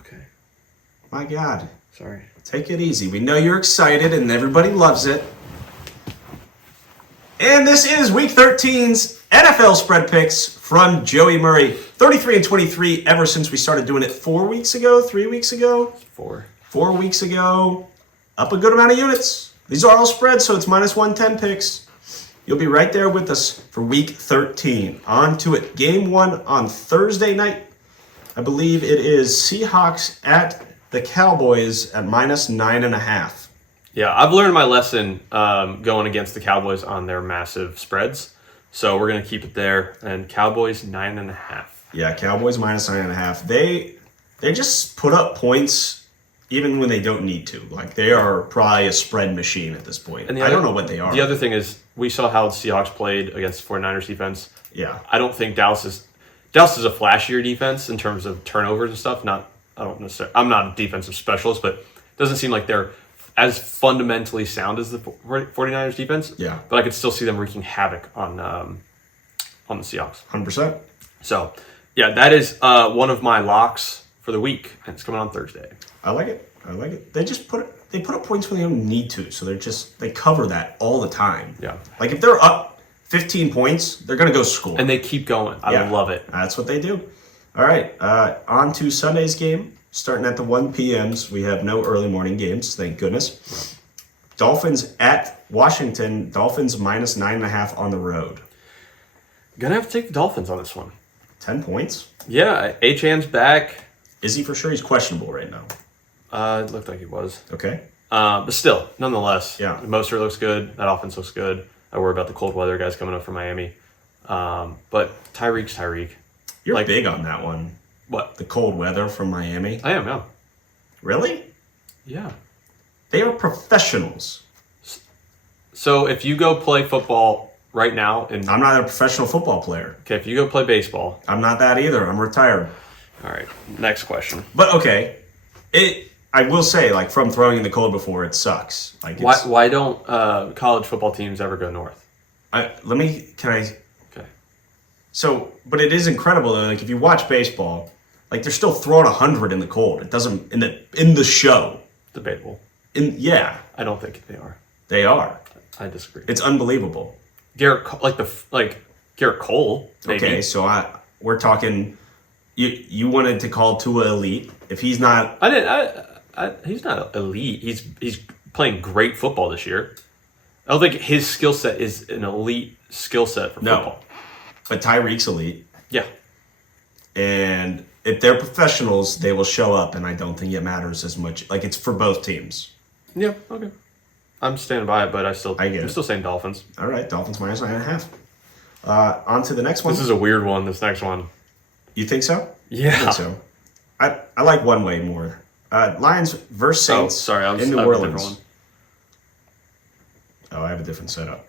Okay. My God. Sorry. Take it easy. We know you're excited and everybody loves it. And this is Week 13's NFL spread picks from Joey Murray. 33-23 ever since we started doing it 4 weeks ago, 3 weeks ago? 4. 4 weeks ago. Up a good amount of units. These are all spreads, so it's minus 110 picks. You'll be right there with us for Week 13. On to it. Game 1 on Thursday night. I believe it is Seahawks at the Cowboys at minus 9.5. Yeah, I've learned my lesson going against the Cowboys on their massive spreads. So we're going to keep it there. And Cowboys 9.5. Yeah, Cowboys minus 9.5. They just put up points even when they don't need to. Like, they are probably a spread machine at this point. And I don't know what they are. The other thing is, we saw how the Seahawks played against 49ers defense. Yeah. I don't think Dallas is a flashier defense in terms of turnovers and stuff. I'm not a defensive specialist, but it doesn't seem like they're as fundamentally sound as the 49ers defense. Yeah. But I could still see them wreaking havoc on the Seahawks. 100%. So, yeah, that is one of my locks for the week, and it's coming on Thursday. I like it. They just put up points when they don't need to, so they cover that all the time. Yeah. Like, if they're up 15 points, they're going to go score. And they keep going. I love it. That's what they do. All right, on to Sunday's game. Starting at the 1 p.m.s. We have no early morning games, thank goodness. Dolphins at Washington. Dolphins minus 9.5 on the road. Gonna have to take the Dolphins on this one. 10 points? Yeah, H-An's back. Is he for sure? He's questionable right now. It looked like he was. Okay. But still, nonetheless, yeah. Mostert looks good. That offense looks good. I worry about the cold weather guys coming up from Miami. But Tyreek's Tyreek. You're big on that one. What? The cold weather from Miami? I am, yeah. Really? Yeah. They are professionals. So if you go play football right now... I'm not a professional football player. Okay, if you go play baseball... I'm not that either. I'm retired. All right, next question. But, okay, I will say, like, from throwing in the cold before, it sucks. Like, why don't college football teams ever go north? Okay. So, but it is incredible though. Like, if you watch baseball, like they're still throwing 100 in the cold. It doesn't in the show. Debatable. I don't think they are. They are. I disagree. It's unbelievable. Garrett Cole. Maybe. Okay, so we're talking. You wanted to call Tua elite. If he's not, I didn't. He's not elite. He's playing great football this year. I don't think his skill set is an elite skill set for football. But Tyreek's elite. Yeah. And if they're professionals, they will show up, and I don't think it matters as much. Like, it's for both teams. Yeah. Okay. I'm standing by it, but I'm still saying Dolphins. All right, Dolphins minus 9.5. On to the next one. This is a weird one. This next one. You think so? Yeah. I think so. I like one way more. Lions versus Saints in New Orleans. Oh, I have a different setup.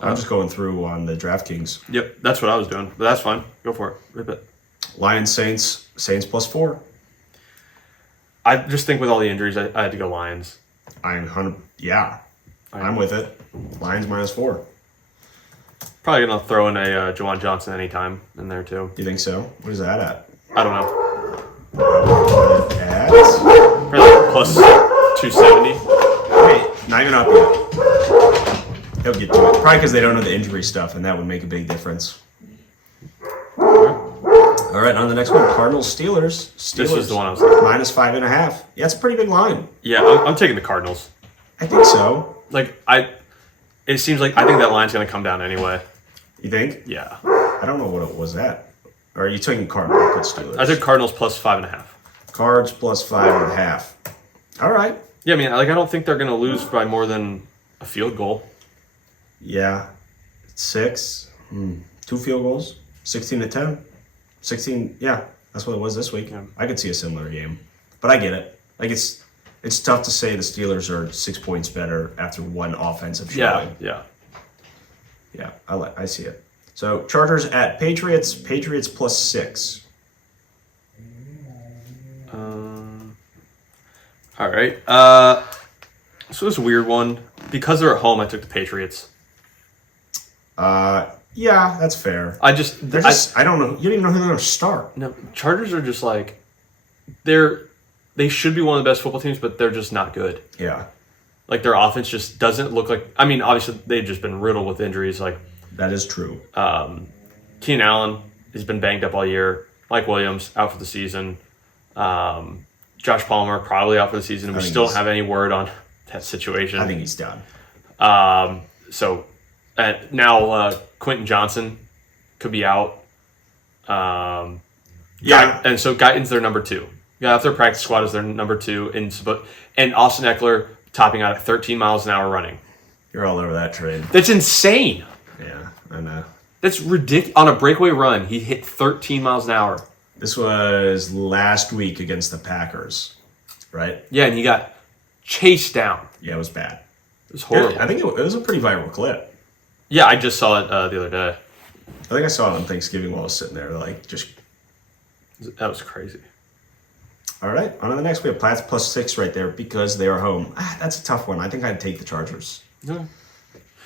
I'm just going through on the DraftKings. Yep, that's what I was doing. But that's fine. Go for it. Rip it. Lions, Saints +4. I just think with all the injuries, I had to go Lions. I'm with it. Lions -4. Probably going to throw in a Juwan Johnson anytime in there, too. You think so? What is that at? I don't know. At? Probably plus 270. Wait, not even up yet. He'll get to it. Probably because they don't know the injury stuff, and that would make a big difference. All right, on the next one, Cardinals-Steelers. This is the one I was thinking. -5.5. Yeah, it's a pretty big line. Yeah, I'm taking the Cardinals. I think so. It seems like I think that line's going to come down anyway. You think? Yeah. I don't know what it was at. Or are you taking Cardinals plus Steelers? I took Cardinals plus 5.5. Cards +5.5. All right. Yeah, I mean, I don't think they're going to lose by more than a field goal. Yeah. 6. 2 field goals. 16-10. 16. Yeah, that's what it was this week. Yeah. I could see a similar game, but I get it. Like it's tough to say the Steelers are 6 points better after one offensive showing. Yeah. I see it. So Chargers at Patriots. Patriots +6. All right. So this is a weird one. Because they're at home, I took the Patriots. Yeah, that's fair. I don't know. You don't even know who they're going to start. No, Chargers are just like they should be one of the best football teams, but they're just not good. Yeah. Like their offense just doesn't look like. I mean, obviously they've just been riddled with injuries. Like that is true. Keenan Allen has been banged up all year. Mike Williams out for the season. Josh Palmer probably out for the season. We still don't have any word on that situation. I think he's done. So now Quentin Johnson could be out. Yeah. And so Guyton's their number 2. Yeah, that's their practice squad is their number 2. And Austin Eckler topping out at 13 miles an hour running. You're all over that trade. That's insane. Yeah, I know. That's ridiculous. On a breakaway run, he hit 13 miles an hour. This was last week against the Packers, right? Yeah, and he got chased down. Yeah, it was bad. It was horrible. I think it was a pretty viral clip. Yeah, I just saw it the other day. I think I saw it on Thanksgiving while I was sitting there, That was crazy. All right, on to the next. We have Pats +6 right there because they are home. That's a tough one. I think I'd take the Chargers. Yeah.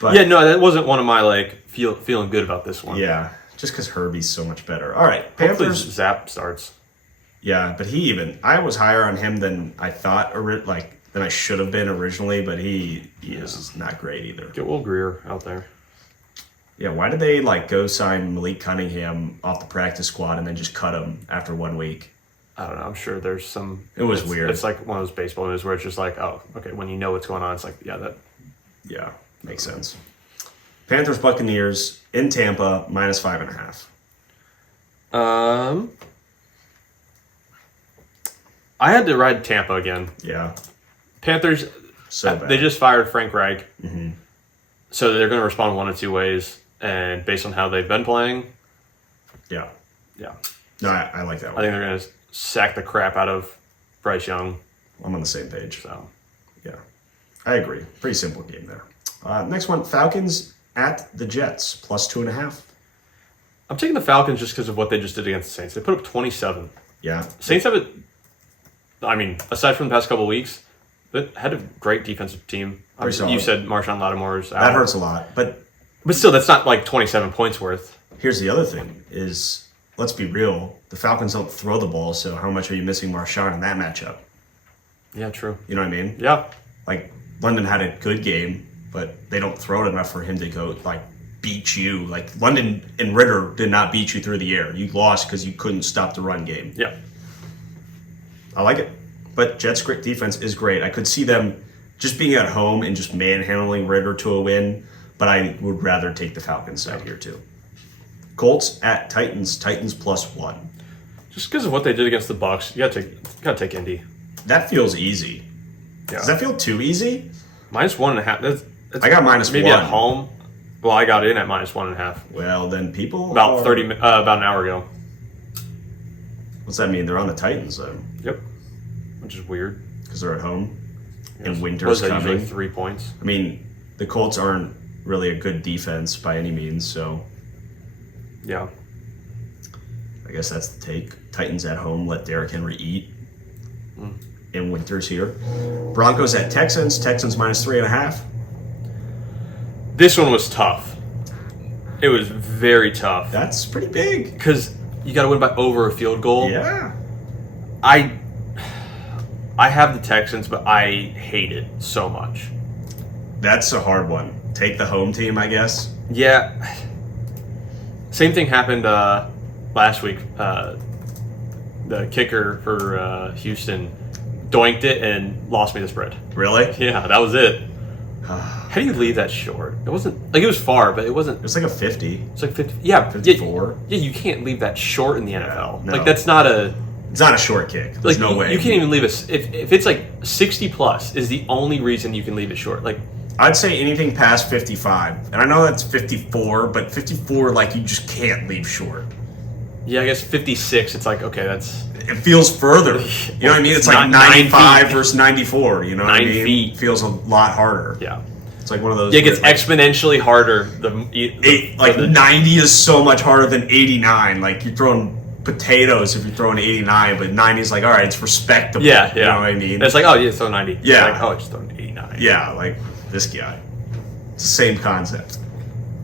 But, yeah, no, that wasn't one of my feeling good about this one. Yeah, just because Herbie's so much better. All right, Hopefully Panthers. Zap starts. Yeah, but I was higher on him than I thought, than I should have been originally. But he is not great either. Get Will Greer out there. Yeah, why did they go sign Malik Cunningham off the practice squad and then just cut him after 1 week? I don't know. I'm sure there's some. It was weird. It's like one of those baseball news where it's just like, oh, okay, when you know what's going on, it's like, yeah, that. Yeah, makes sense. Panthers Buccaneers in Tampa -5.5. I had to ride Tampa again. Yeah. Panthers. So bad. They just fired Frank Reich. Mm-hmm. So they're going to respond one of 2 ways, and based on how they've been playing. Yeah. Yeah. No, I like that one. I think they're going to sack the crap out of Bryce Young. I'm on the same page. So, yeah, I agree. Pretty simple game there. Next one, Falcons at the Jets +2.5. I'm taking the Falcons just because of what they just did against the Saints. They put up 27. Yeah. Saints have it. I mean, aside from the past couple of weeks, it had a great defensive team. You said Marshawn Lattimore's out. That hurts a lot, but still, that's not like 27 points worth. Here's the other thing: is let's be real, the Falcons don't throw the ball, so how much are you missing Marshawn in that matchup? Yeah, true. You know what I mean? Yeah. Like London had a good game, but they don't throw it enough for him to go like beat you. Like London and Ritter did not beat you through the air. You lost because you couldn't stop the run game. Yeah. I like it. But Jets' great defense is great. I could see them just being at home and just manhandling Ritter to a win, but I would rather take the Falcons side here too. Colts at Titans. Titans +1. Just because of what they did against the Bucs, you gotta take Indy. That feels easy. Yeah. Does that feel too easy? -1.5. That's I got -1. Maybe at home. Well, I got in at -1.5. Well, then people about an hour ago. What's that mean? They're on the Titans then. Yep. Which is weird because they're at home and winter's was that coming. usually 3 points? I mean, the Colts aren't really a good defense by any means, so yeah. I guess that's the take. Titans at home, let Derrick Henry eat. And winter's here. Broncos at Texans. Texans -3.5. This one was tough. It was very tough. That's pretty big. Because you got to win by over a field goal. Yeah. I have the Texans, but I hate it so much. That's a hard one. Take the home team, I guess. Yeah. Same thing happened last week. The kicker for Houston doinked it and lost me the spread. Really? Yeah, that was it. How do you leave that short? It wasn't like it was far, but it wasn't. It was like a 50. It's like 50. Yeah, 54. Yeah, you can't leave that short in the NFL. No. Like that's not a. It's not a short kick. There's no way. You can't even leave it. If it's like 60 plus is the only reason you can leave it short. Like I'd say anything past 55, and I know that's 54, but 54 like you just can't leave short. Yeah, I guess 56. It's like okay, that's. It feels further. You know what I mean? It's like 95 versus 94. You know what I mean? 9 feet. It feels a lot harder. Yeah. It's like one of those. Yeah, it gets exponentially harder. Like 90 is so much harder than 89. Like you're throwing potatoes if you're throwing 89, but 90 is like, all right, it's respectable. Yeah. You know what I mean? It's like, oh, you throw 90. Yeah. It's like, oh, just throwing 89. Yeah, like this guy. It's the same concept.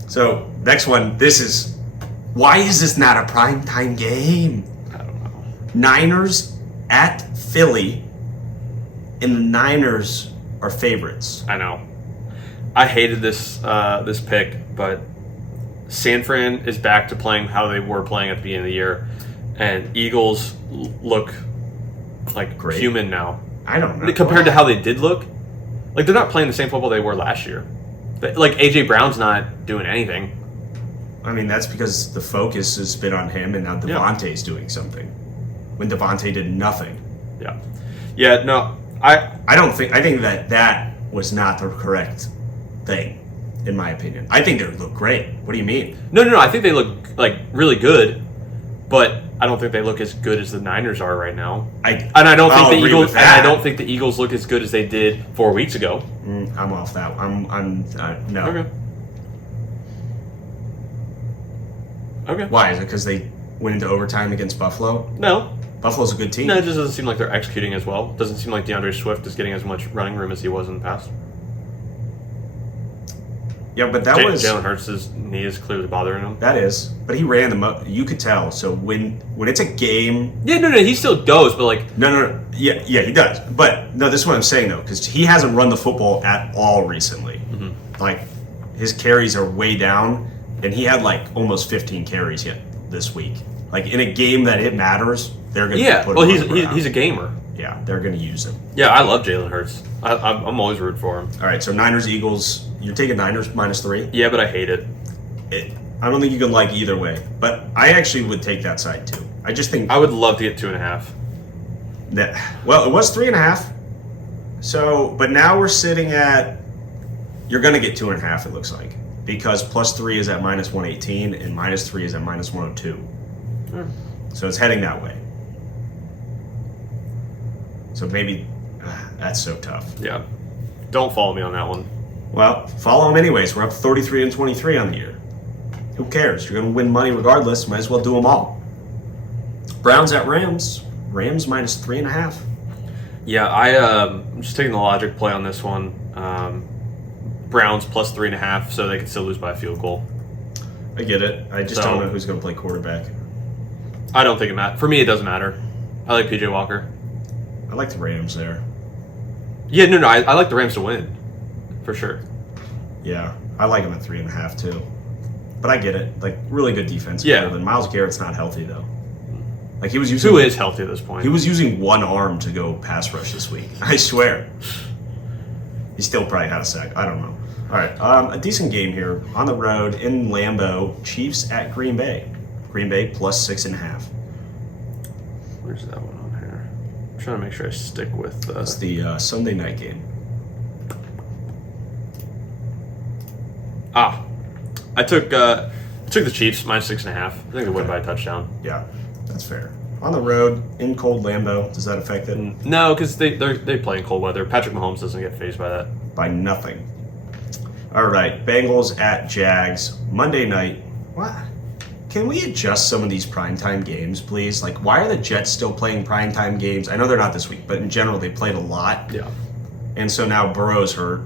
So, next one. Why is this not a primetime game? I don't know. Niners at Philly, and the Niners are favorites. I know. I hated this pick, but San Fran is back to playing how they were playing at the beginning of the year, and Eagles look like Great. Human now. I don't know. Compared to how they did look, like they're not playing the same football they were last year. Like AJ Brown's not doing anything. I mean, that's because the focus has been on him, and now Devontae's doing something. When Devontae did nothing. Yeah. Yeah. No. I think that was not the correct thing, in my opinion. I think they look great. What do you mean? No. I think they look like really good, but I don't think they look as good as the Niners are right now. I don't think the Eagles look as good as they did 4 weeks ago. I'm off that. No. Okay. Why? Is it because they went into overtime against Buffalo? No. Buffalo's a good team. No, it just doesn't seem like they're executing as well. Doesn't seem like DeAndre Swift is getting as much running room as he was in the past. Yeah, but that was Jalen Hurts' knee is clearly bothering him. That is, but he ran them up. You could tell. So when it's a game, no, he still goes, but like no, yeah, he does. But no, this is what I'm saying though, because he hasn't run the football at all recently. Mm-hmm. Like his carries are way down, and he had like almost 15 carries yet this week. Like in a game that it matters, they're gonna put him he's a gamer. Yeah, they're gonna use him. Yeah, I love Jalen Hurts. I'm always rooting for him. All right, so Niners Eagles. You're taking Niners -3? Yeah, but I hate it. I don't think you can like either way, but I actually would take that side too. I just think I would love to get 2.5. Well, it was 3.5. So, but now we're sitting at. You're going to get 2.5. It looks like because +3 is at -118 and -3 is at -102. So it's heading that way. So maybe that's so tough. Yeah, don't follow me on that one. Well, follow them anyways. We're up 33-23 on the year. Who cares? You're going to win money regardless. Might as well do them all. Browns at Rams. Rams -3.5. Yeah, I'm just taking the logic play on this one. Browns plus 3.5, so they can still lose by a field goal. I get it. I just don't know who's going to play quarterback. I don't think it matters. For me, it doesn't matter. I like PJ Walker. I like the Rams there. Yeah, no, I like the Rams to win, for sure. Yeah, I like him at 3.5 too. But I get it. Like, really good defense. Yeah. Myles Garrett's not healthy though. Like he was using. Who is healthy at this point? He was using one arm to go pass rush this week. I swear. He still probably had a sack. I don't know. All right, a decent game here on the road in Lambeau. Chiefs at Green Bay. Green Bay plus 6.5. Where's that one on here? I'm trying to make sure I stick with. That's the Sunday night game. I took the Chiefs minus 6.5. I think they win by a touchdown. Yeah, that's fair. On the road in cold Lambeau, does that affect it? No, because they play in cold weather. Patrick Mahomes doesn't get fazed by that. By nothing. All right, Bengals at Jags Monday night. What? Can we adjust some of these primetime games, please? Like, why are the Jets still playing primetime games? I know they're not this week, but in general, they played a lot. Yeah. And so now Burrow's hurt.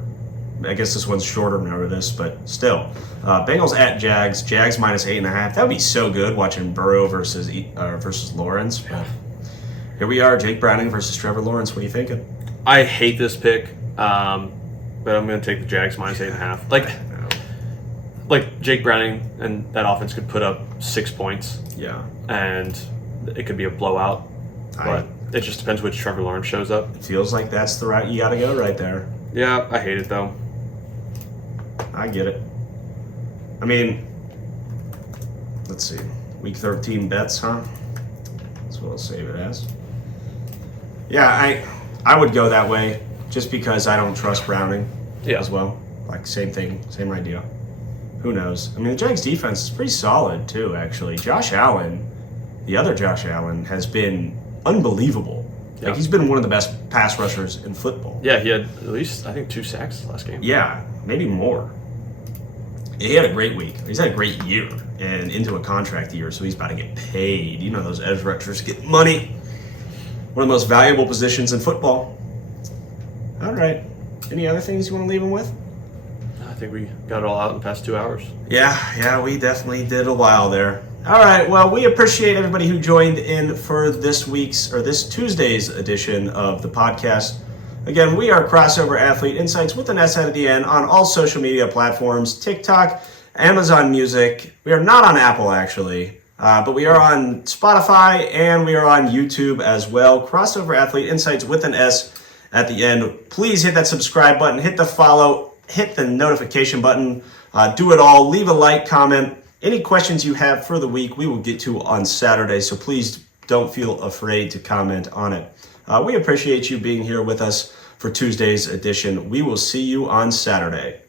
I guess this one's shorter notice, but still. Bengals at Jags. Jags minus 8.5. That would be so good watching Burrow versus Lawrence. But here we are, Jake Browning versus Trevor Lawrence. What are you thinking? I hate this pick, but I'm going to take the Jags minus 8.5. Like Jake Browning and that offense could put up 6 points. Yeah. And it could be a blowout. But it just depends which Trevor Lawrence shows up. It feels like that's the route you got to go right there. Yeah, I hate it though. I get it. I mean, let's see. Week 13 bets, huh? That's what I'll save it as. Yeah, I would go that way just because I don't trust Browning as well. Like, same thing, same idea. Who knows? I mean, the Jags defense is pretty solid, too, actually. Josh Allen, the other Josh Allen, has been unbelievable. Yeah. Like, he's been one of the best pass rushers in football. Yeah, he had at least, I think, 2 sacks last game. Yeah, maybe more. He had a great week. He's had a great year and into a contract year, so he's about to get paid. You know those edge rushers get money. One of the most valuable positions in football. All right. Any other things you want to leave him with? I think we got it all out in the past 2 hours. Yeah, we definitely did a while there. All right, well, we appreciate everybody who joined in for this Tuesday's edition of the podcast. Again, we are Crossover Athlete Insights with an S at the end on all social media platforms, TikTok, Amazon Music. We are not on Apple, actually, but we are on Spotify and we are on YouTube as well. Crossover Athlete Insights with an S at the end. Please hit that subscribe button, hit the follow, hit the notification button, do it all. Leave a like, comment. Any questions you have for the week, we will get to on Saturday, so please don't feel afraid to comment on it. We appreciate you being here with us for Tuesday's edition. We will see you on Saturday.